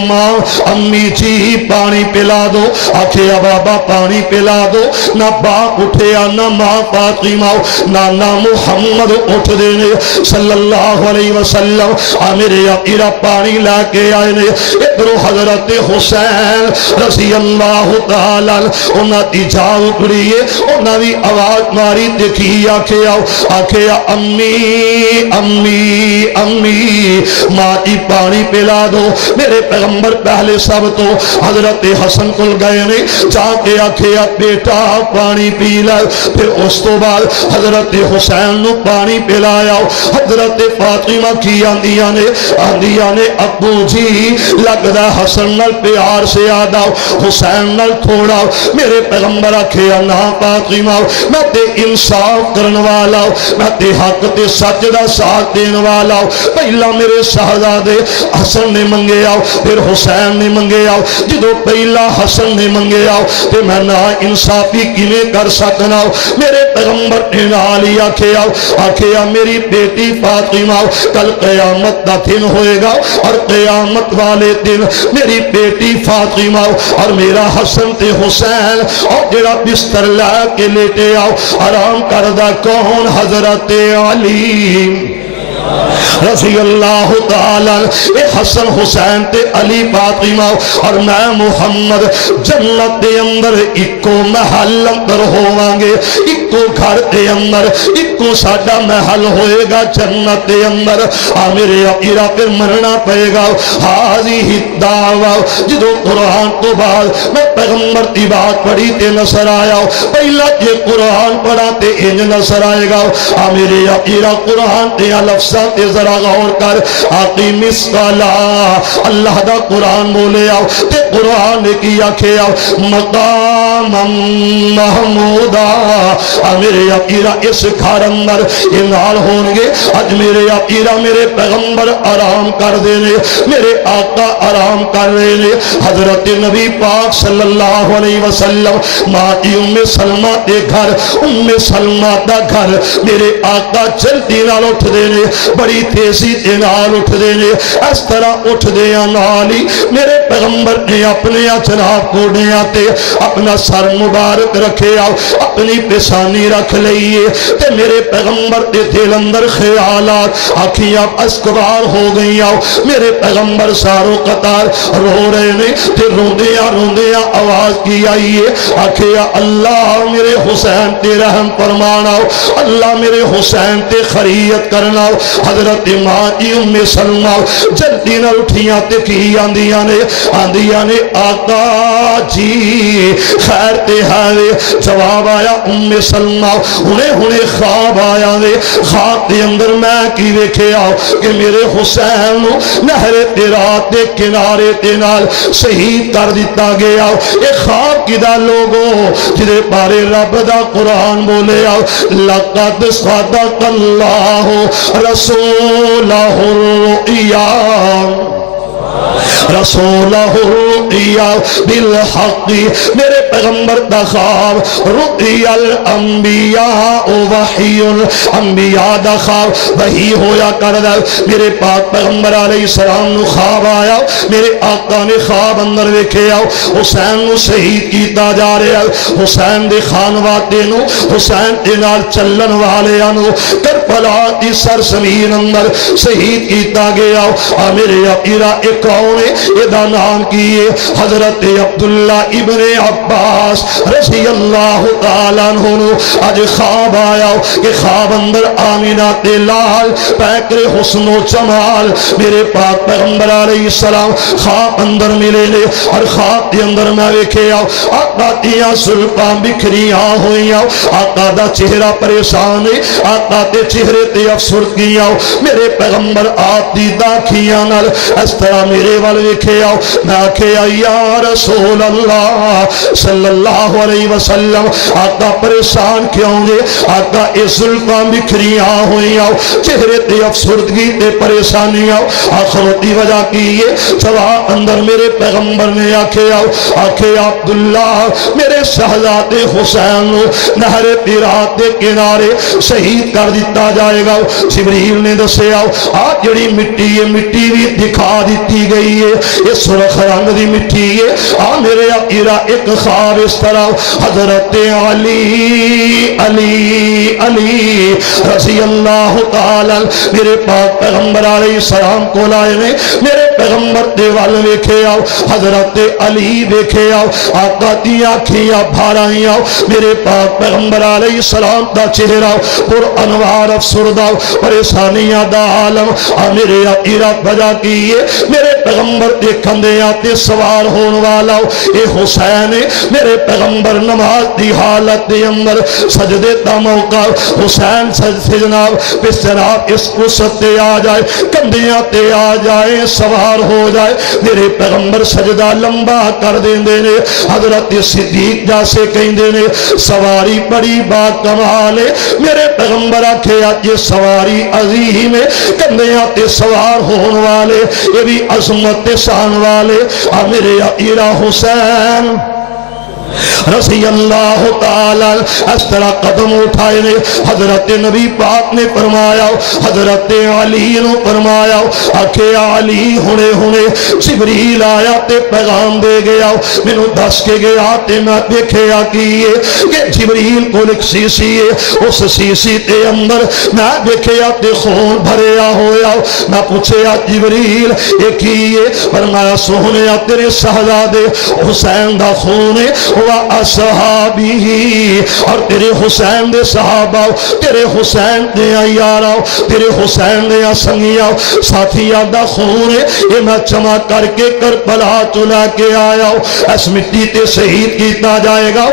ماں امی جی پانی پلا دو آکھے بابا پانی پلا دو نہ باپ اٹھیا نہ ماں فاطمہ نہ محمد اٹھ دینے صلی اللہ علیہ وسلم میرے آقا پانی لا کے آئے نے ادھر حضرت حسین رضی اللہ تعالیٰ انہاں دی جاؤ اکڑیے انہاں دی آواز ماری دیکھی آکھے امی ماں جی پانی پلا دو میرے پیغمبر پہلے سب تو حضرت حسن کل گئے نے جا کے آکھیا بیٹا پانی پی لے. پھر اس تو بعد حضرت حسین نو پانی پلایا. حضرت فاطمہ کی آندیاں نے ابو جی لگدا حسن نال پیار سے آدا حسین نال تھوڑا. میرے پیغمبر آکھیا نہ فاطمہ میں تے انصاف کرن والا میں تے حق تے سچ دا ساتھ دین والا. پہلا میرے شہزادے حسن نے منگیا پھر حسین نے منگیا. جدو پہلا حسن نے منگیا تے میں نا انصافی کیویں کر سکنا. میرے پیغمبر نے نال ہی آکھیا میری بیٹی فاطمہ کل قیامت دا دن ہوئے گا اور قیامت والے دن میری بیٹی فاطمہ اور میرا حسن تے حسین اور جڑا بستر لا کے لیٹے آؤ آرام کردہ کون حضرت علی رضی اللہ تعالی. اے حسن حسین تے علی فاطمہ اور میں محمد جنت دے اندر اکو محل اندر ہوواں گے. اکو گھر دے اندر اکو ساڈا محل ہوئے گا جنت دے اندر. میرے اپیرا پھر مرنا پئے گا. حاضی الدعوہ جدو قرآن تو بعد میں پیغمبر دی بات پڑھی تے نظر آیا. پہلا یہ قرآن پڑھا تے انج نظر آئے گا. میرے اپیرا قرآن تے لفظ تے ذرا غور کر. اقیم الصلاۃ اللہ دا قرآن بولے آؤ تے قرآن نے کیا کھیا مقام محمودا. میرے اپیرا اس گھر اندر انال ہون گے. اج میرے اپیرا میرے پیغمبر آرام کر دینے میرے آقا آرام کر دینے. حضرت نبی پاک صلی اللہ علیہ وسلم ماں کی ام سلمہ دے گھر ام سلمہ دا گھر میرے آقا جلدی نال اٹھ دینے بڑی تیزی دے نال اٹھ دینے. اس طرح اٹھ دیا نالی میرے پیغمبر نے اپنے جناب کوڑیاں تے اپنا سر مبارک رکھے آؤ اپنی پیشانی رکھ لئیے تے میرے پیغمبر دے دل اندر خیالات آنکھیاں اسکبار ہو گئی آؤ. میرے پیغمبر ساروں قطار رو رہے نے تے روندیاں آواز کی آئیے آکھیا اللہ میرے حسین تے رحم فرمانا اللہ میرے حسین تے خریت کرنا. حضرت ماں کی ام سلمہ جلدی نہ اٹھیاں تے کی آندیاں نے آقا جی خیر تے ہے. جواب آیا ام سلمہ ہنے خواب آیا دے. خواب دے اندر میں کی ویکھے آؤ کہ میرے حسین نہر تیرات دے کنارے تے نال شہید کر دیتا گیا. اے خواب کی دا لوگوں جدے بارے رب دا قرآن بولے آؤ لقد صدق اللہ رسولہ الرؤیا رسولہ الرؤیا بالحق. میرے پیغمبر دا خواب رؤیا الانبیاء وحی الانبیاء دا خواب وحی ہویا کردا. میرے پاک پیغمبر علیہ السلام نو خواب آیا. میرے آقا نے خواب اندر ویکھے آؤ حسین نو شہید کیتا جا رہا. حسین دے خانوادے نو حسین دے نال چلن والیاں نو کربلا دی سرزمین اندر شہید کیتا گیا. میرے اپیرا ایک کون ہے ادا نام کیے حضرت عبداللہ ابن عباس رضی اللہ تعالیٰ عنہ. آج خواب آیا کہ خواب اندر آمینہ تے لال پیکر حسن و جمال میرے پاک پیغمبر علیہ السلام خواب اندر ملے لے. اور خواب دے اندر میں ویکھے آؤ آقا دیاں زلفاں بکھریاں ہوئیاں آقا دا چہرہ پریشان ہے آقا دے چہرے تے افسردگیاں. میرے پیغمبر آپ دی داکھیاں نال اس طرح میرے وال ویکھے آؤ میں آکھیا یا رسول اللہ صلی اللہ علیہ وسلم آقا پریشان کیوں گے آقا اے زلفاں بکھریاں ہوئیاں چہرے تے افسردگی تے پریشانیاں آخرت دی وجہ کی یہ جواب اندر میرے پیغمبر نے آکھیا عبداللہ میرے شہزادے حسین نہر تیرات دے کنارے شہید کر دیتا جائے گا. جبریل نے دسیا آج جڑی مٹی ہے مٹی بھی دکھا دیتی گئی ہے یہ سرخ رنگ دی مٹی ہے. میرے اپیرا ایک خواب اس طرح حضرت علی رضی اللہ تعالی میرے پاک پیغمبر علیہ السلام کو لائے نے. میرے پیغمبر دے وال ویکھے آؤ حضرت علی ویکھے آؤ آقا دی آنکھیاں بھر آئیاں. میرے پاک پیغمبر علیہ السلام دا چہرہ پر انوار افسردہ پریشانیاں دا عالم. میرے اپیرا بجا کیے میرے پیغمبر دے کندھیاں تے سوار ہون والا اے حسین میرے پیغمبر نماز دی حالت دے اندر سجدے دا موقع حسین سے جناب پس جناب اس وسط تے آ جائے کندھیاں تے آ جائے سوار ہو جائے میرے پیغمبر سجدہ لمبا کر دیندے نے حضرت صدیق جیسے کہندے نے سواری بڑی با کمال ہے میرے پیغمبر آکھے یہ سواری عظیم ہے کندھیاں تے سوار ہون والے یہ بھی عظمت شان والے میرے عیرہ حسین رضی اللہ تعالی اس طرح قدم اٹھائے نے حضرت نبی پاک نے فرمایا حضرت علی نے فرمایا آکھے علی ہونے جبریل آیا تے پیغام دے گیا مینوں دس کے گیا تے میں دیکھیا کیے کہ جبریل کو ایک سیسی ہے اس سیسی تے اندر میں دیکھیا تے خون بھریا ہویا میں پوچھیا جبریل یہ کیے فرمایا سونیا تیرے شہزادے حسین دا خون ہے اصحابی اور تیرے حسین دے صحابہ تیرے حسین دے یاراں تیرے حسین دے سنگیاں ساتھیاں دا خون ہے یہ میں جمع کر کے کربلا تو لے کے آیا اس مٹی تے شہید کیتا جائے گا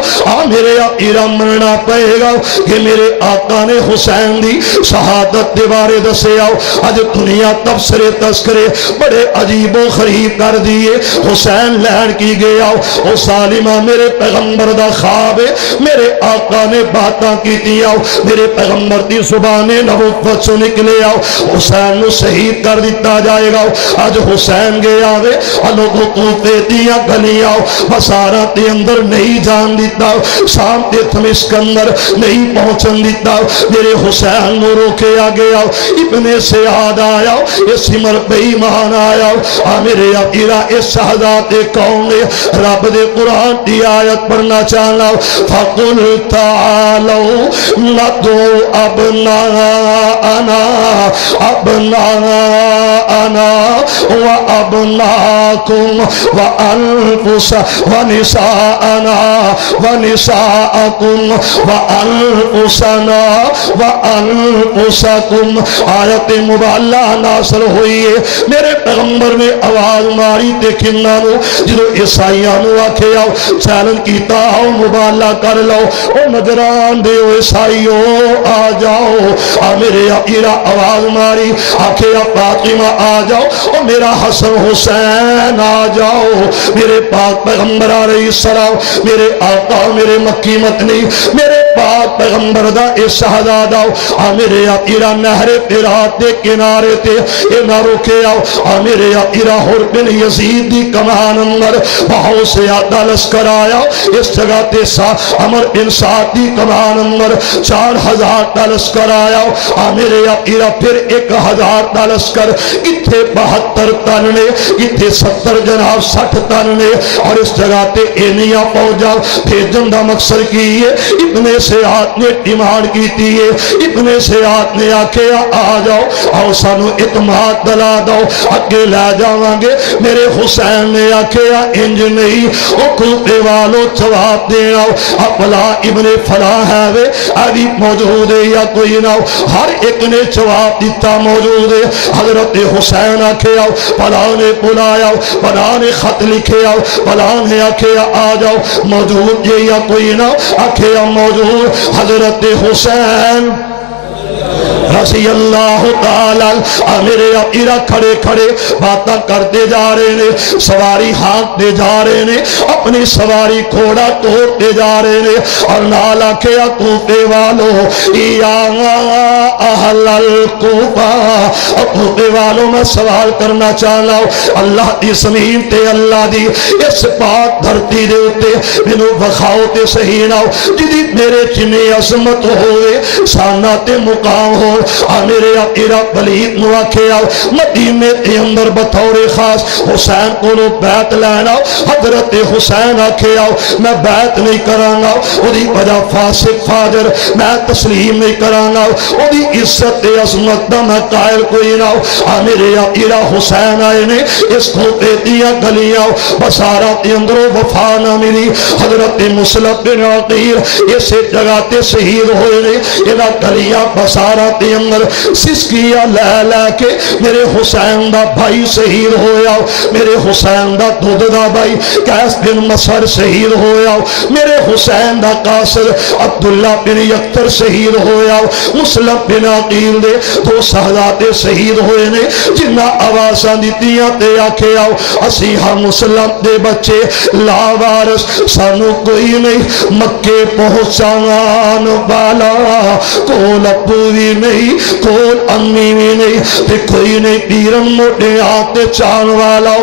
میرے عقیدہ مننا پائے گا کہ میرے آقا نے حسین دی شہادت دے بارے دسے آج دنیا تبصرے تذکرے بڑے عجیب و غریب کر دیے حسین لہن کی گیا او سالمہ میرے پیغمبر دا خواب ہے میرے آقا نے باتاں کی دیا میرے پیغمبر دی زبان نبوت سے نکلے حسین نو شہید کر دیتا جائے گا آج حسین گیا وے لوگوں کو دیا گلیاں بسارا تے اندر نہیں جان دیتا شام تے تھمس کے اندر نہیں پہنچن دیتا میرے حسین نو روکے آ گیا ابن سیاد آیا اس عمر بے ایمان آیا میرے عقیدہ اس شہزاد کون نے رب دے قرآن دی آیت پڑھنا چاہنا فَقُلْ تَعَالَوْا نَدْعُوا أَبْنَاءَنَا وَأَبْنَاءَكُمْ وَنِسَاءَنَا وَنِسَاءَكُمْ وَأَنفُسَنَا وَأَنفُسَكُمْ آیت مباللہ ناصر ہوئی ہے میرے پیغمبر نے آواز ماری تے کنہ نو جدو عیسائیاں نو آکھے چیلنج کیتا ہو مباللہ کر لو او نجران دے او عیسائیو آ جاؤ میرے عقیدہ آواز ماری آکھے فاطمہ آ جاؤ او میرا حسن حسین آ جاؤ میرے پاک پیغمبر علیہ السلام میرے آقا میرے مکی مدنی میرے پاک پیغمبر دا اے شہزادہ میرے عقیدہ نہر فرات دے کنارے تے اے نہ روکے آؤ میرے عقیدہ حر بن یزید دی کمان اندر بہت سے آدھا لشکر آیا اس جگہ تے عمر بن سعد دی کمان اندر 4000 دا لشکر آیا میرے عقیدہ پھر 1000 دا لشکر کتھے 72 تن نے کتھے 70 جناب 60 تن نے اور اس جگہ تے اینیاں پہنچا بھیجن دا مقصد کی ہے ابن سیاد نے ڈیمانڈ کی ہے ابن سیاد نے آکھے آ جاؤ اور سانو اعتماد دلا دو اگے لے جاواں گے میرے حسین نے آکھے انج نہیں او کوفے والو جواب دینا اپلا ابن فلاں ہے وے ابھی موجود ہے یا کوئی نہ ہر ایک نے جواب دیتا موجود ہے حضرت حسین آکھے فلاں نے بلایا فلاں نے خط لکھے فلاں نے آکھے آ جاؤ موجود یہ یا کوئی نہ آکھے موجود حضرت حسین رضی اللہ تعالی میرے عقیدہ کھڑے کھڑے باتاں کرتے جا رہے نے سواری ہانک دے جا رہے نے اپنی سواری کھوڑا توڑتے جا رہے نے اور نالا کیا کوفے والو یا اہل الکوفہ کوفے والو میں سوال کرنا چاہنا اللہ دی زمین تے اللہ دی اس پاک دھرتی دے ہوتے مینوں بخاؤ تے صحیح نہ جدی میرے جنہیں عظمت ہوئے سانا تے مقام ہو میرے عقیدہ ولید نو آکھے مدینے کے اندر بطور خاص حسین کو لو بیعت لینا حضرت حسین آکھے میں بیعت نہیں کرانگا او دی وجہ فاسق فاجر میں تسلیم نہیں کرانگا او دی عزت عزت عظمت دا میں قائل کوئی نہ ہو میرے آقا حسین آئے نے اس کھوپے دیا گلیاں بسارات اندروں وفا نہ ملی حضرت مسلم بن عقیل اسے جگہ تے شہید ہوئے نے انہاں گلیاں بسارات اندر سسکیاں لے لے کے میرے حسین دا بھائی شہید ہویا میرے حسین دا دودھ دا بھائی قیس بن مسر شہید ہویا میرے حسین دا قاصر عبداللہ بن یکتر شہید ہویا مسلم بن عقیل دے دو شہزادے شہید ہوئے نے جنہ آوازاں دیتیاں تے آکھے آؤ اسی ہم مسلم دے بچے لاوارس سانو کوئی نہیں مکے پہنچان والا کول ابو بھی نہیں کول امی بھی نہیں تے کوئی نہیں پیرن موٹے آتے چان والا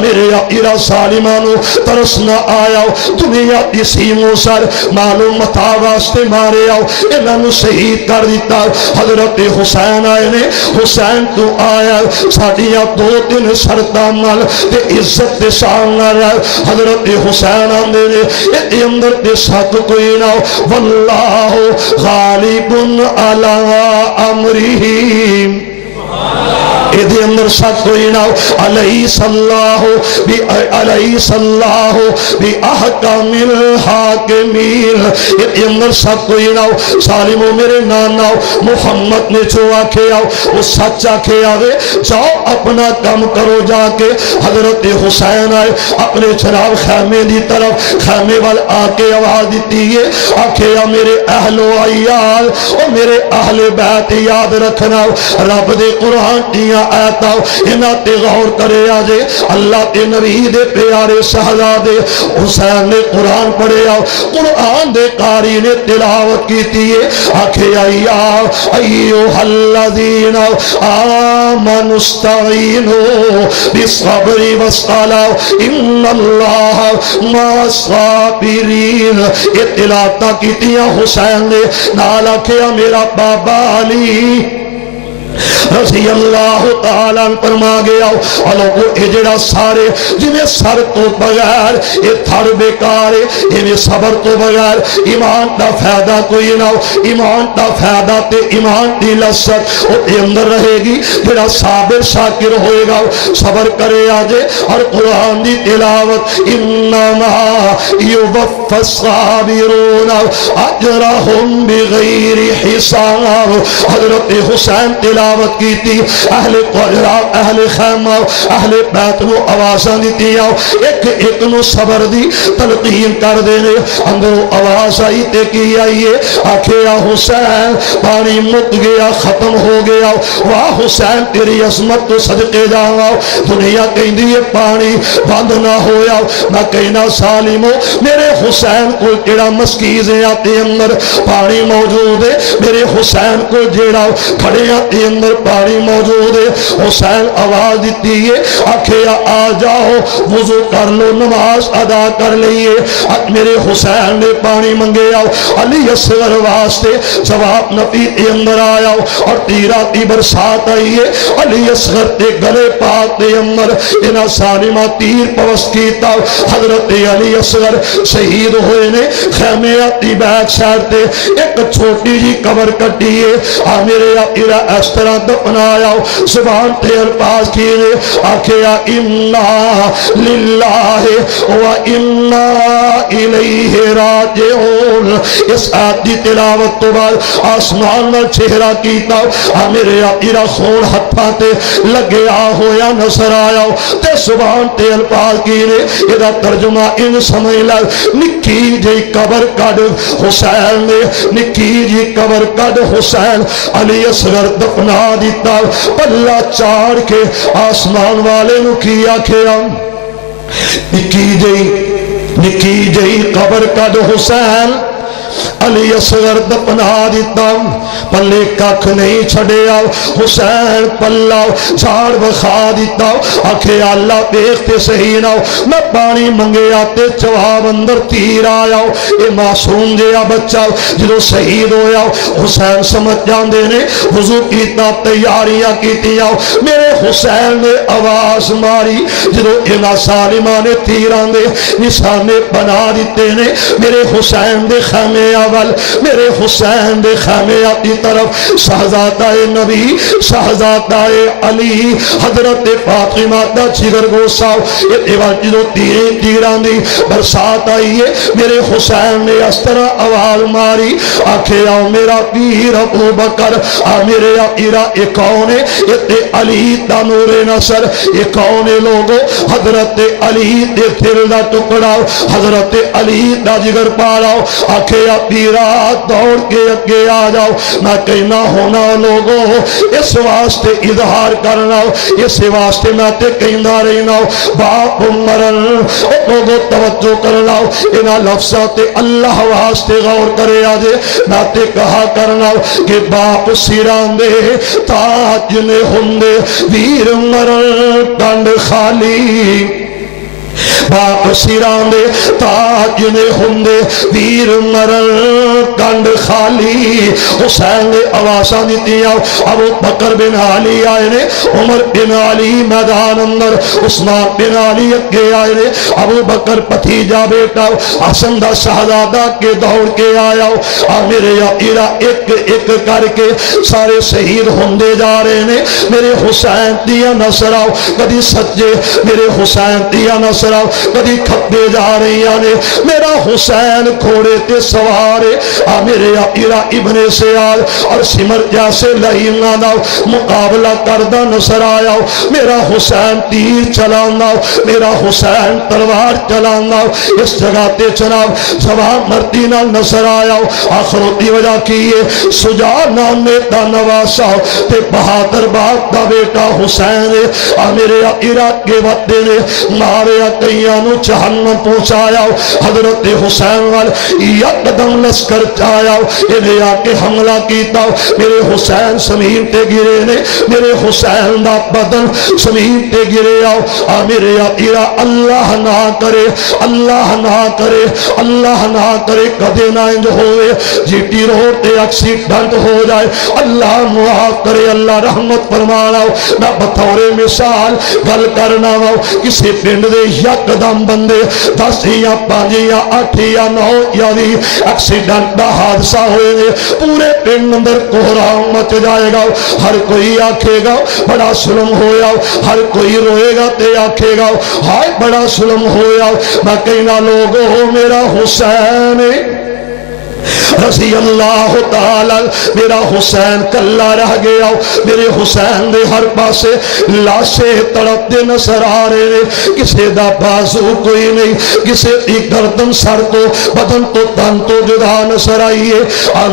میرے آقا سالمانو ترس نہ آیا دنیا دی سیموں سر معلوم متا واسطے مارے آؤ انہوں شہید کر دیتا حضرت حسین آئے نے حسین تو آیا ساڑیاں دو دن سرطہ مل تے عزت دے سامنا رہ حضرت حسین آندے نے اے اندر دے ساتھ کوئی نہ واللہ غالب علی امرہم ایدے اندر ساتھ کوئی نہ علیہ اللہ بی احکام الحاکمین ایدے اندر ساتھ کوئی نہ سالموں میرے نانا محمد نے جو آکھے آؤ وہ سچ آکھے آوے جاؤ اپنا کام کرو جا کے حضرت حسین آئے اپنے جناب خیمے دی طرف خیمے وال آکے آواز دیتی ہے آکھے آ میرے اہل و عیال اور میرے اہل بیت یاد رکھنا رب دے قرآن دیا آیتا انہاں تے غور کرے آجے اللہ تے نبی دے پیارے شہزادے حسین نے قرآن پڑھے آؤ قرآن دے قاری نے تلاوت کی تیئے آکھے ایوہ الذین آمنوا استعینوا بالصبر والصلاۃ ان اللہ مع الصابرین یہ تلاوتاں کی تیاں حسین نے نال آکھے میرا بابا علی رضی اللہ تعالیٰ فرما گیا لوگو اے جڑا سارے جنہیں سر تو بغیر اے تھر بیکارے انہیں صبر تو بغیر ایمان دا فائدہ کوئی نہ ہو ایمان دا فائدہ تے ایمان دی لذت او اے اندر رہے گی جڑا صابر شاکر ہوئے گا صبر کرے آجے اور قرآن دی تلاوت انما یوفى الصابرون اجرهم بغیر حساب حضرت حسین تلاوت کی تھی اہل قرآن اہل خیمہ اہل بیت نو آوازاں دیتی آؤ ایک نو صبر دی تلقین کر دینے اندروں آواز آئی تے کی آئیے آکھے حسین پانی مک گیا ختم ہو گیا واہ حسین تیری عظمت تو صدقے جاؤ دنیا کہیں دیئے پانی بند نہ ہویا نہ کہنا سالمو میرے حسین کو جڑا مسکیزیں آتے اندر پانی موجود ہے میرے حسین کو جڑا کھڑے آتے اندر پانی موجود ہے حسین آواز دیتی ہے آکھے آ جاؤ وضو کر لو نماز ادا کر لئیے میرے حسین نے پانی منگے آؤ علی اصغر واسطے جواب نبی اندر آیا اور تیراتی برسات آئی ہے علی اصغر تے گلے پاک دے اندر انہا سالمہ تیر پوست کیتا حضرت علی اصغر شہید ہوئے نے خیمے آتی بیک سائڈ تے ایک چھوٹی جی قبر کٹی ہے میرے آقا اس طرح دفنایا زبان تے الفاظ کیے آکھے انا للہ و انا الیہ راجعون اس آیت دی تلاوت تو بعد آسمان میں چہرہ کیتا میرے آقا خون ہتھاں تے لگیا ہویا نظر آیا تے زبان تے الفاظ کیے یہ ترجمہ ان سمجھ لگ نکی جی قبر کڈ حسین نے نکی جی قبر کڈ حسین علی اصغر دفنا دیتا پلہ چاڑ کے آسمان والے نو کیا کھیا نکی جئی قبر کڈ حسین علی اصغر دفنا دیتا پلے ککھ نہیں چھڑیا حسین پلہ جھاڑ بخا دیتا آکھے اللہ دیکھتے صحیح نہ میں پانی منگے آتے جواب اندر تیر آیا اے معصوم جیا بچہ جدو شہید ہویا حسین سمجھ جاندے نے وضو کیتا تیاریاں کیتیا میرے حسین نے آواز ماری جدو انہا سالمہ نے تیران دے نشانے بنا دیتے نے میرے حسین دے خیمے خیمے اول میرے حسین دے خیمے کی طرف شہزادہ نبی شہزادہ علی حضرت فاطمہ دا جگر گوسا جدو تیران دی برسات آئی ہے میرے حسین نے اس طرح آواز ماری آکھے آؤ میرا پیر ابو بکر میرے آئرہ ایک کون ہے یہ علی دا نور نصر یہ کون ہے لوگو حضرت علی دے دل دا ٹکڑا حضرت علی دا جگر پالاؤ آکھے پیرا دوڑ کے اگے آ جاؤ نہ کہنا ہونا لوگو اس واسطے اظہار کرنا اس واسطے میں تے کہنا رہنا باپ مرن لوگو توجہ کرنا انہا لفظات اللہ واسطے غور کرے آجے میں تے کہا کرنا کہ باپ سیران دے تاج نے ہندے ویر مرن ٹنڈ خالی باپ سیران دے تاج نے ہندے ویر مرن کنڈ خالی حسین نے آوازاں دیتی آؤ ابو بکر بن علی آئے نے عمر بن علی میدان اندر عثمان بن علی اگے آئے نے ابو بکر پتیجا بیٹا حسن دا شہزادہ کے دوڑ کے آیا میرے یقیرہ ایک ایک کر کے سارے شہید ہندے جا رہے نے میرے حسین دیا نصر آؤ کدی سجے میرے حسین دیا نصر آؤ کدی کھپے جا رہی آنے میرا حسین کھوڑے تے سوارے میرے عقیرہ ابن سیال اور سمر جیسے لہینا داؤ مقابلہ کردہ نصر آیا میرا حسین تیر چلانا میرا حسین تلوار چلانا اس جگہ تے جناب زبان مردینہ نصر آیا آخرتی وجہ کیے سجانا نیتا نواسا تے بہادر باپ دا بیٹا حسین میرے عقیرہ کے وقت نے مارے کئیانو جہنم پہنچایا حضرت حسین وال یکدم لشکر چایا انہیں آکے حملہ کیتا میرے حسین زمین تے گرے نے میرے حسین دا بدن زمین تے گرے آؤ میرے عقیرہ اللہ نہ کرے اللہ نہ کرے اللہ نہ کرے کدے نہ انج ہوئے جیٹی روڈ تے ایکسیڈنٹ ہو جائے اللہ معاف کرے اللہ رحمت فرمانا نہ بطور مثال گل کرنا ہو کسی پنڈ دے یکدم بندے 10 یا 5 یا 8 یا 9 یا 20 ایکسیڈنٹ دا حادثہ ہوئے گے پورے پنڈ اندر کوہرام مچ جائے گا ہر کوئی آکھے گا بڑا ظلم ہویا ہر کوئی روئے گا تے آکھے گا ہائے بڑا ظلم ہویا میں کہنا لوگوں میرا حسین رضی اللہ تعالی میرا حسین کلا رہ گیا میرے حسین دے ہر پاسے لاشے تڑپ دے نظر آ رہے کسے دا بازو کوئی نہیں کسے دی گردن سر تو بدن تو تن تو جدا نظر آئیے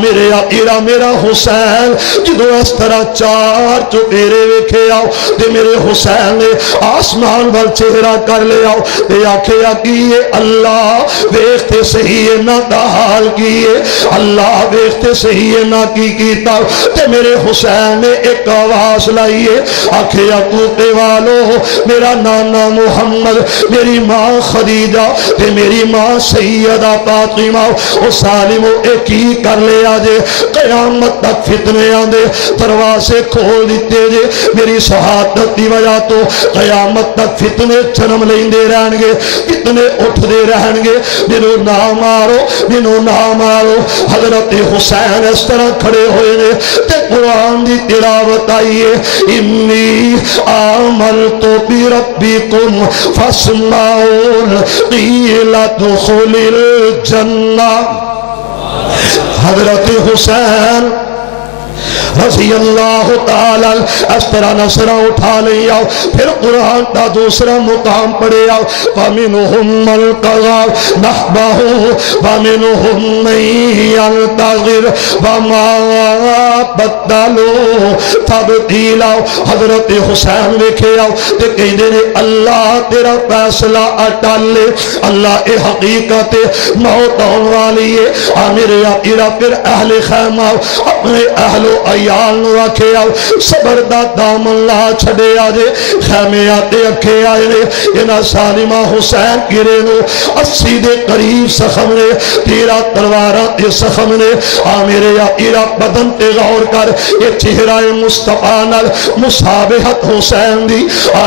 میرے عقیرہ میرا حسین جدو اس طرح چار چپیرے ویکھے آؤ تے میرے حسین نے آسمان وال چہرہ کر لے آؤ تے آکھے آکیے اللہ ویکھتے صحیح نہ دا حال کیے اللہ ویکھتے صحیح نہ کی کیتا تے میرے حسین نے ایک آواز لائیے آکھے اکوتے والو میرا نانا محمد میری ماں خدیجہ تے میری ماں سیدہ فاطمہ او سالمو ایک ہی کر لے آجے قیامت تک فتنے آندے دروازے کھول دیتے جے میری شہادت دی وجہ تو قیامت تک فتنے جنم لیندے رہن گے فتنے اٹھ دے رہن گے منو نہ مارو منو نہ مارو حضرت حسین اس طرح کھڑے ہوئے نے تے قرآن دی تلاوت آئیے انی آمنت بربکم فاسمعون قیل ادخل الجنہ حضرت حسین رضی اللہ تعالی اس طرح نصرہ اٹھا لے آؤ پھر قرآن کا دوسرا مقام پڑھے آؤ وَمِنُهُمْ مَنْ قَضَى نَحْبَهُ وَمِنُهُمْ مَنْ يَنْتَظِرُ وَمَا بَدَّلُوا تَبْدِيلًا حضرت حسین دیکھے آؤ تے کہندے نے اللہ تیرا فیصلہ اٹل لے اللہ اے حقیقت موت آن والی ہے میرے عقیرہ پھر اہل خیمہ اپنے اہل عیال نو آکھے آؤ صبر دا دامن لا چھڑے آجے خیمے آتے اکھے آئے نے انہا سالمہ حسین گرے نو 80 دے قریب سخم نے تیرا تلوارہ تے سخم نے میرے یقیرہ بدن تے غور کر یہ چہرہ مصطفیٰ نال مصابحت حسین دی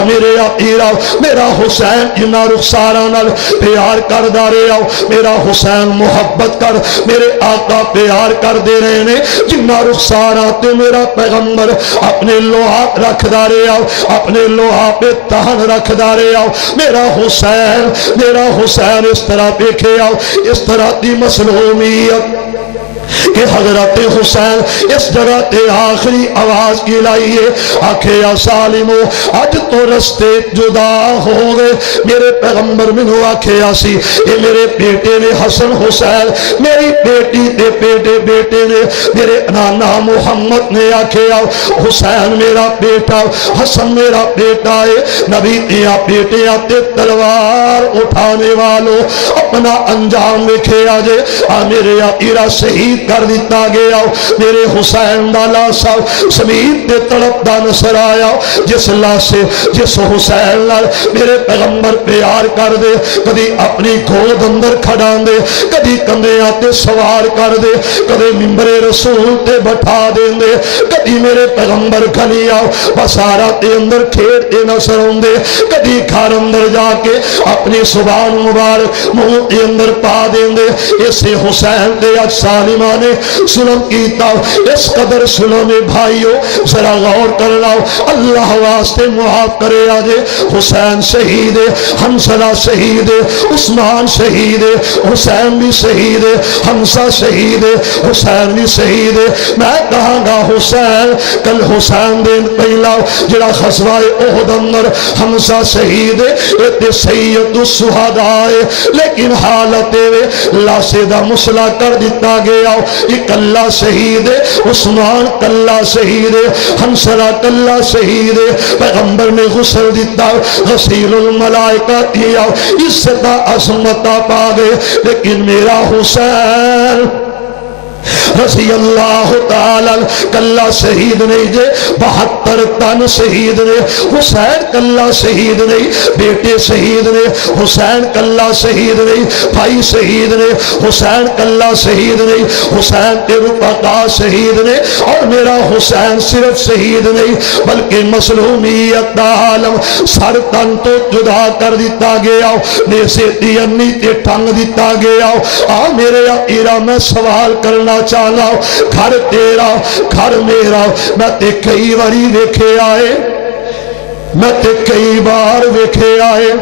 میرے یقیرہ میرا حسین جنہ رخسارہ نال پیار کر دارے آؤ میرا حسین محبت کر میرے آقا پیار کر دے رہے نے جنہ رخسارہ تے میرا پیغمبر اپنے لوہا رکھ دارے آؤ اپنے لوہا پہ تہن رکھ دارے آؤ میرا حسین اس طرح دیکھے آؤ اس طرح دی مسلومیت کہ حضرت حسین اس جگہ تے آخری آواز کی لائیے آکھے یا سالمو آج تو رستے جدا ہو گئے میرے پیغمبر منو آکھے یا سی یہ میرے بیٹے نے حسن حسین میری بیٹی تے بیٹے نے میرے نانا محمد نے آکھے یا حسین میرا بیٹا حسن میرا بیٹا ہے نبی دیا بیٹے آتے تلوار اٹھانے والوں اپنا انجام لکھے آجے میرے آئیرہ شہید کر دیتا گیا میرے حسین ڈالا صاحب سمید دے تڑپ دا نصر آیا جس اللہ سے جس حسین لال میرے پیغمبر پیار کر دے کدی اپنی گود اندر کھڑان دے کدی کندے آتے سوار کر دے کدی ممبر رسول تے بٹھا دیں دے کدی میرے پیغمبر گھلی آؤ بسارہ تے اندر کھیڑ تے نصر ہوں دے کدی گھر اندر جا کے اپنی سبحان مبارک منہ تے اندر پا دیں دے اسے حسین دے اج سالمہ نے سلم کیتا اس قدر سلم بھائیو ذرا غور کرنا اللہ واسطے معاف کرے آجے حسین شہید ہے حنزلہ شہید ہے عثمان شہید ہے حسین بھی شہید ہے حمزہ شہید ہے حسین بھی شہید ہے میں کہاں گا حسین کل حسین دین پہلا جڑا خزوہ احد اندر حمزہ شہید ہے اتے سید الشہداء ہے لیکن حالت لاسے دا مسئلہ کر دیتا گیا یہ کلہ شہید ہے عثمان کلہ شہید ہے حنزلہ کلہ شہید ہے پیغمبر نے غسل دیتا غسیل الملائکہ دیا عزت عظمتہ پا گئے لیکن میرا حسین رضی اللہ تعالی کلہ شہید نہیں جے 72 تن شہید نے حسین کلہ شہید نہیں بیٹے شہید نے حسین کلہ شہید نہیں بھائی شہید نے حسین کلہ شہید نہیں حسین کے رفقا شہید نے اور میرا حسین صرف شہید نہیں بلکہ مظلومیت دا عالم سر تن تو جدا کر دیتا گیا نیسے انی تے ٹھنگ دیتا گیا میرے عقیرہ میں سوال کرنا چاہنا گھر تیرا گھر میرا میں تے کئی باری ویکھے آئے میں تے کئی بار ویکھے آئے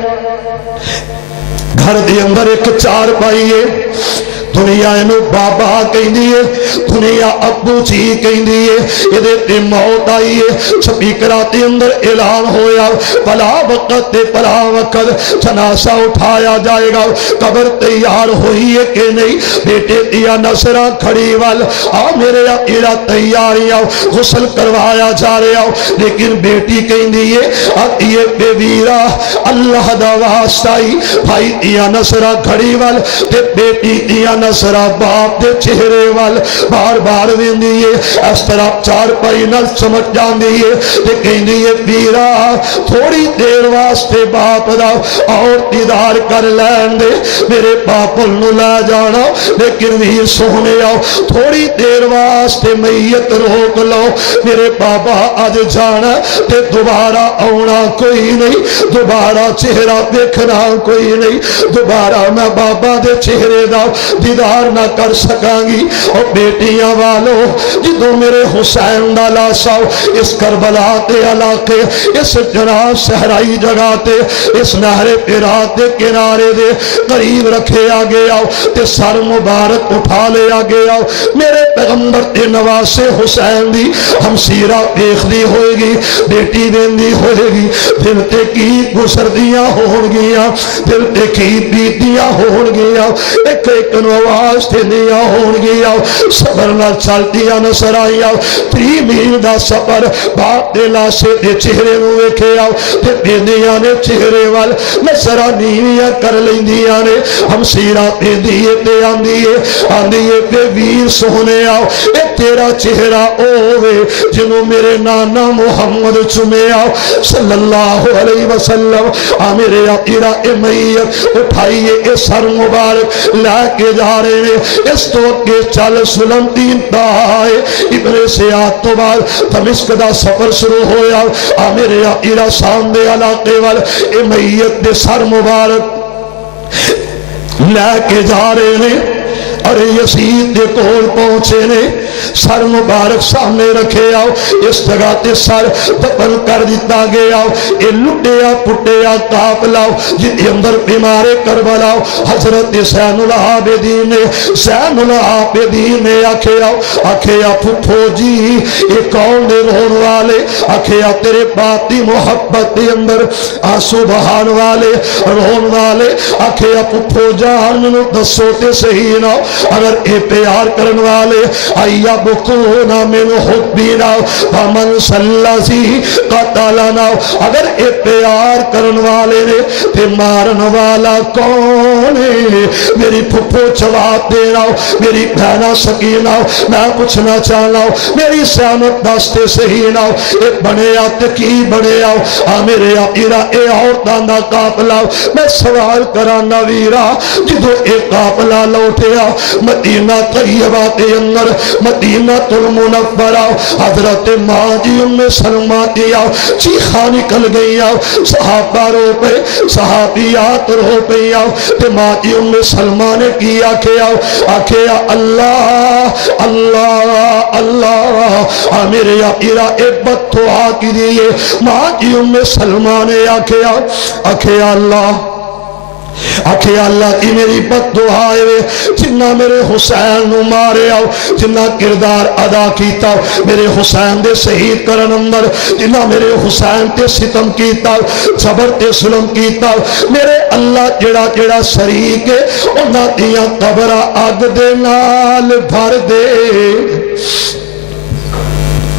گھر دے اندر ایک چار پائیے دنیا انو بابا کہیں دیئے دنیا ابو جی کہیں دیئے یہ دیتے موت آئیے سپیکراتے اندر اعلان ہویا پلا وقت دے پلا وقت جنازہ اٹھایا جائے گا قبر تیار ہوئی ہے کہ نہیں بیٹے دیا نصرہ کھڑی وال میرے عقیرہ تیاریاں غسل کروایا جا رہے ہو لیکن بیٹی کہیں دیئے یہ بے ویرہ اللہ دا واسطائی بھائی دیا نصرہ کھڑی وال تے بیٹی دیا نصرہ باپ دے چہرے وال بار بار وین دیئے اس طرح چار پائی نل سمجھ جان دیئے تے کہیں دیئے بیرا تھوڑی دیر واسطے باپ دا اور دیدار کر لین دے میرے باپ نو لے جانا لیکن ویر سونے آؤ تھوڑی دیر واسطے میت روک لو میرے بابا آج جانا تے دوبارہ آنا کوئی نہیں دوبارہ چہرہ دیکھنا کوئی نہیں دوبارہ میں بابا دے چہرے دا دیدار نہ کر سکاں گی اور بیٹیاں والو جدو میرے حسین دا لاشا اس کربلا تے علاقے اس جناب صحرائی جگہ تے اس نہر پیرات دے کنارے دے قریب رکھے آگے آؤ تے سر مبارک اٹھا لے آگے آؤ میرے پیغمبر تے نواسے حسین دی ہم سیرہ دیکھ دی ہوئے گی بیٹی دین دی ہوئے گی دل تے کی گزر دیاں ہون گیاں دل تے کی بیتیاں ہون گیاں ایک ایک نو واسطے دیا ہون گیا صبر نہ چل دیا نظر آئی 30 میل دا سفر باپ دے لاشے دے چہرے نو ویکھے تے بیندیاں نے چہرے وال نظر نیویاں کر لیندیاں نے ہم سیرا پیندیے تے آندیے تے ویر سونے اے تیرا چہرہ اوے جنوں میرے نانا محمد چمے صلی اللہ علیہ وسلم میرے آقا اے میت اٹھائیے اے سر مبارک لا کے جا رہے ہیں اس تو کے چل سلم دین دائے ابن سیاد تو بعد دمشق دا سفر شروع ہویا میرے آقا سامنے علاقے وال اے میت دے سر مبارک لے کے جا رہے ہیں اور یزید دے کول پہنچے نے سر مبارک سامنے رکھے اس جگہ تے سر دفن کر دیتا گیا اے لٹیا پٹیا قافلہ جن اندر بیمار کربلا حضرت زین العابدین نے آکھیا پھپھو جی اے کون دے رون والے آکھیا تیرے باتی محبت دے اندر سبحان والے رون والے آکھیا پھپھو جان منو دسو تے صحیح نہ اگر اے پیار کرن والے آیا بکونا من حبینا ومن سلزی قتلنا اگر اے پیار کرن والے نے تے مارن والا کون ہے میری پھپھو جواب دے رہا ہوں میری بہنا سکینہ میں پوچھنا چاہنا ہوں میری سیانت دستے صحیح نہ اے بنے آتے کی بنے آؤ میرے آقا اے عورتان دا قافلہ میں سوال کرانا ویرا جدو اے قافلہ لوٹے آؤ مدینہ طیبہ کے اندر مدینہ المنورہ حضرت ماں جی ام سلمہ دیا چیخا نکل گئی صحابہ رو پہ صحابیات رو پہ تے ماں جی ام سلمہ نے کیا آکھیا اللہ اللہ اللہ میرے آقا اے بد دعا کی دیئے ماں جی ام سلمہ نے آکھیا اللہ کی میری بد دعا ہے جنہ میرے حسین نو مارے جنہ کردار ادا کیتا میرے حسین دے شہید کرن اندر جنہ میرے حسین تے ستم کیتا جبر تے ظلم کیتا میرے اللہ جڑا شریک ہے انہاں دیاں قبراں اگ دے نال بھر دے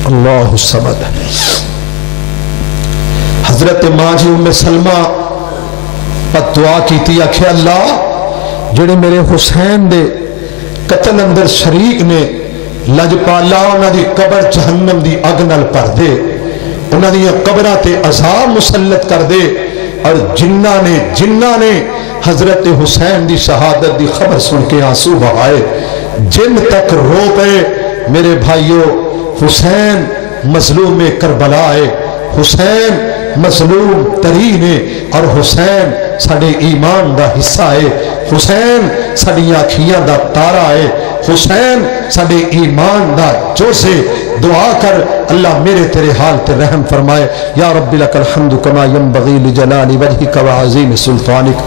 اللہ الصمد حضرت ماں جی ام سلمہ پت دعا کی تھی آکھے اللہ جڑے میرے حسین دے قتل اندر شریک نے لج پالا انہاں دی قبر جہنم دی اگ نال پر دے انہاں دی قبراں تے عذاب مسلط کر دے اور جنہ نے حضرت حسین دی شہادت دی خبر سن کے آنسو بہائے جن تک رو پے میرے بھائیو حسین مظلوم کربلا ہے حسین مظلوم ترین ہے اور حسین ساڑے ایمان دا حصہ ہے حسین ساڑی آنکھیاں دا تارا ہے حسین ساڑے ایمان دا جو سے دعا کر اللہ میرے تیرے حال تے رحم فرمائے یا رب لک الحمد کما ینبغی لجلال وجہک وعظیم سلطانک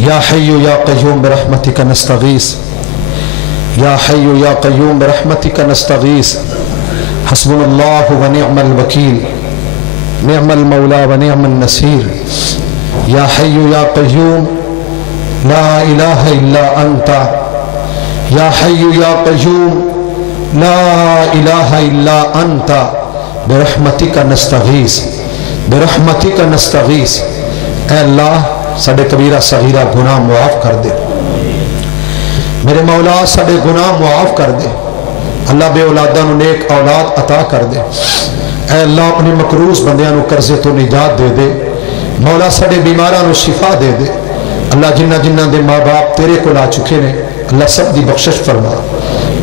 یا حی یا قیوم برحمتک نستغیث یا حی یا قیوم برحمتک نستغیث حسبنا اللہ و نعم الوکیل نعم المولا و نعم النصیر یا حی یا قیوم لا الہ الا انت یا حی یا قیوم لا الہ الا انت برحمتک نستغیث برحمتک نستغیث اے اللہ ساڑے کبیرہ صغیرہ گناہ معاف کر دے میرے مولا ساڑے گناہ معاف کر دے اللہ بے اولادہ نو نیک اولاد عطا کر دے اے اللہ اپنے مقروض بندیاں نو قرضے تو نجات دے دے مولا ساڑے بیماراں نو شفا دے دے اللہ جنہ دے ماں باپ تیرے کو لا چکے نے اللہ سب دی بخشش فرما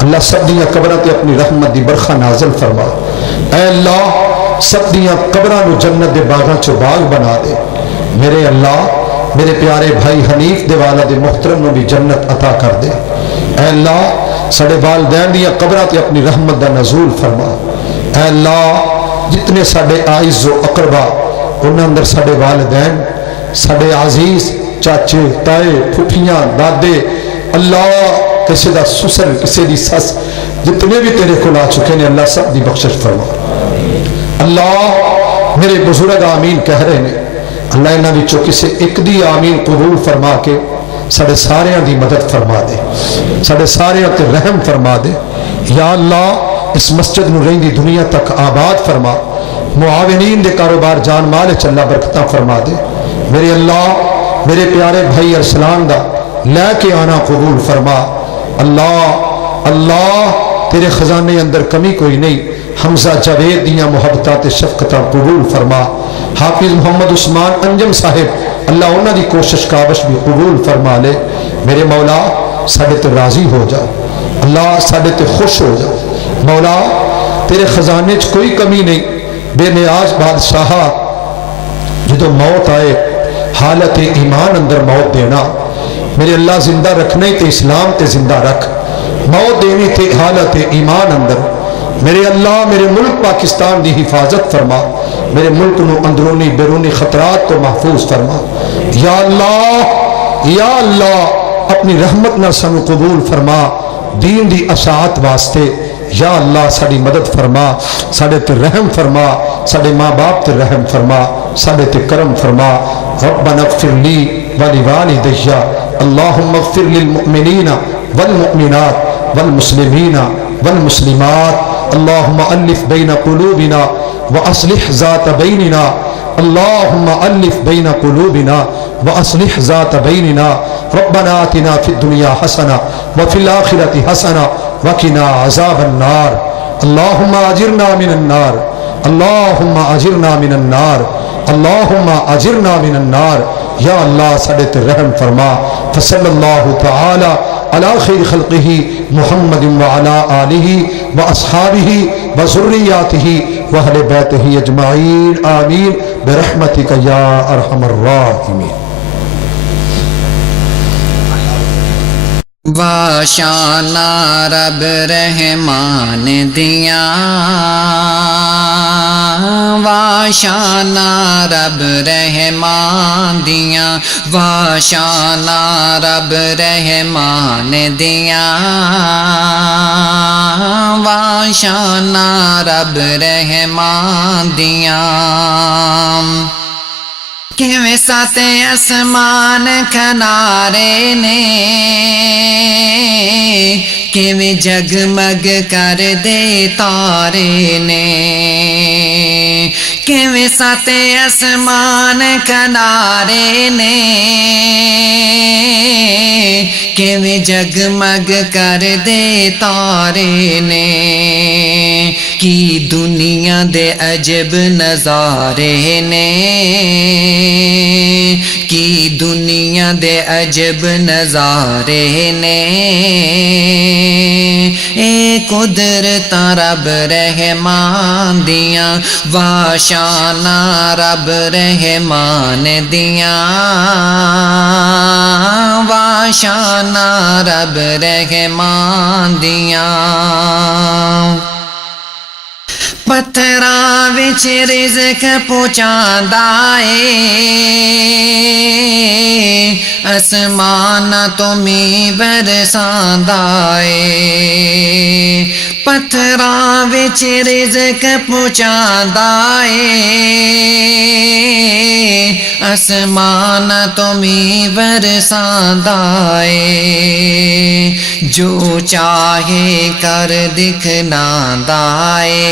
اللہ سب دیاں قبراں تے اپنی رحمت دی برخہ نازل فرما اے اللہ سب دیاں قبراں نو جنت دے باغاں چو باغ بنا دے میرے اللہ میرے پیارے بھائی حنیف دے والد محترم نو بھی جنت عطا کر دے اے اللہ سڑے والدین دیا قبرہ تے اپنی رحمت دا نزول فرما اے اللہ جتنے سڑے آئز و اقربا انہاں اندر سڑے والدین سڑے عزیز چاچے تائے پھپھیاں دادے اللہ کسی دا سسر کسی دی سس جتنے بھی تیرے کو لا چکے نے اللہ سب دی بخشش فرما اللہ میرے بزرگ آمین کہہ رہے نے اللہ انہاں وچوں کسے ایک دی آمین قبول فرما کے ساڑے ساریاں دی مدد فرما دے، ساڑے ساریاں تے رحم فرما دے۔ یا اللہ اس مسجد نو رہندی دنیا تک آباد فرما، معاونین دے کاروبار جان مال چلا برکتاں فرما دے۔ میرے اللہ میرے پیارے بھائی ارسلان دا لے کے آنا قبول فرما۔ اللہ اللہ تیرے خزانے اندر کمی کوئی نہیں، حمزہ جاوید دیاں محبتات شفقتاں قبول فرما۔ حافظ محمد عثمان انجم صاحب اللہ انہاں دی کوشش کاوش بھی قبول فرما لے۔ میرے مولا ساڑے تے راضی ہو جا، اللہ ساڑے تے خوش ہو جا۔ مولا تیرے خزانے چ کوئی کمی نہیں، بے نیاز بادشاہ جدو موت آئے حالت ایمان اندر موت دینا، میرے اللہ زندہ رکھنے تے اسلام تے زندہ رکھ، موت دینی تے حالت ایمان اندر۔ میرے اللہ میرے ملک پاکستان دی حفاظت فرما، میرے ملک نو اندرونی بیرونی خطرات تو محفوظ فرما۔ یا اللہ اپنی رحمت نہ سنو قبول فرما، دین دی اشاعت واسطے یا اللہ ساڑی مدد فرما، ساڑے تے رحم فرما، ساڑے ماں باپ تے رحم فرما، ساڑے تے کرم فرما۔ ربنا اغفر لی ولوالدی، اللہم اغفر للمؤمنین والمؤمنات والمسلمین والمسلمات، اللہم الف بین قلوبنا واصلح ذات بیننا، اللہم الف بین قلوبنا واصلح ذات بیننا، ربنا آتنا فی الدنیا حسنہ وفی الآخرۃ حسنہ وقنا عذاب النار، اللہم اجرنا من النار، اللہم اجرنا من النار، اللہم اجرنا من النار۔ یا اللہ ساڑے تے رحم فرما۔ فصلی اللہ تعالی علی خیر خلقہ محمد وعلی آلہ واصحابہ وذریاتہ واہل بیتہ اجمعین، آمین برحمتک یا ارحم الراحمین۔ واشانا رب رحمان دیاں، واشانا رب رحمان دیاں، واشانا رب رحمان دیاں، واشانا رب رحمان دیاں۔ کیویں ساتے اسمان کنارے نے، کیویں جگمگ کر دے تارے نے، کیویں ساتے اسمان کنارے نے، کیویں جگمگ کر دے تارے نے، کی دنیا دے عجب نظارے نے، کی دنیا دے عجب نظارے نے، اے قدرت رب رحمان دیاں، واشانا رب رحمان دیاں، واشانا رب رحمان دیاں۔ پتھراں وچ رزق پہنچاندا اے، اسمان تو می برساندا اے، پتھراں وچ رزق پہنچاندا اے، اسمان تو می برساندا اے، جو چاہے کر دکھلاندا اے۔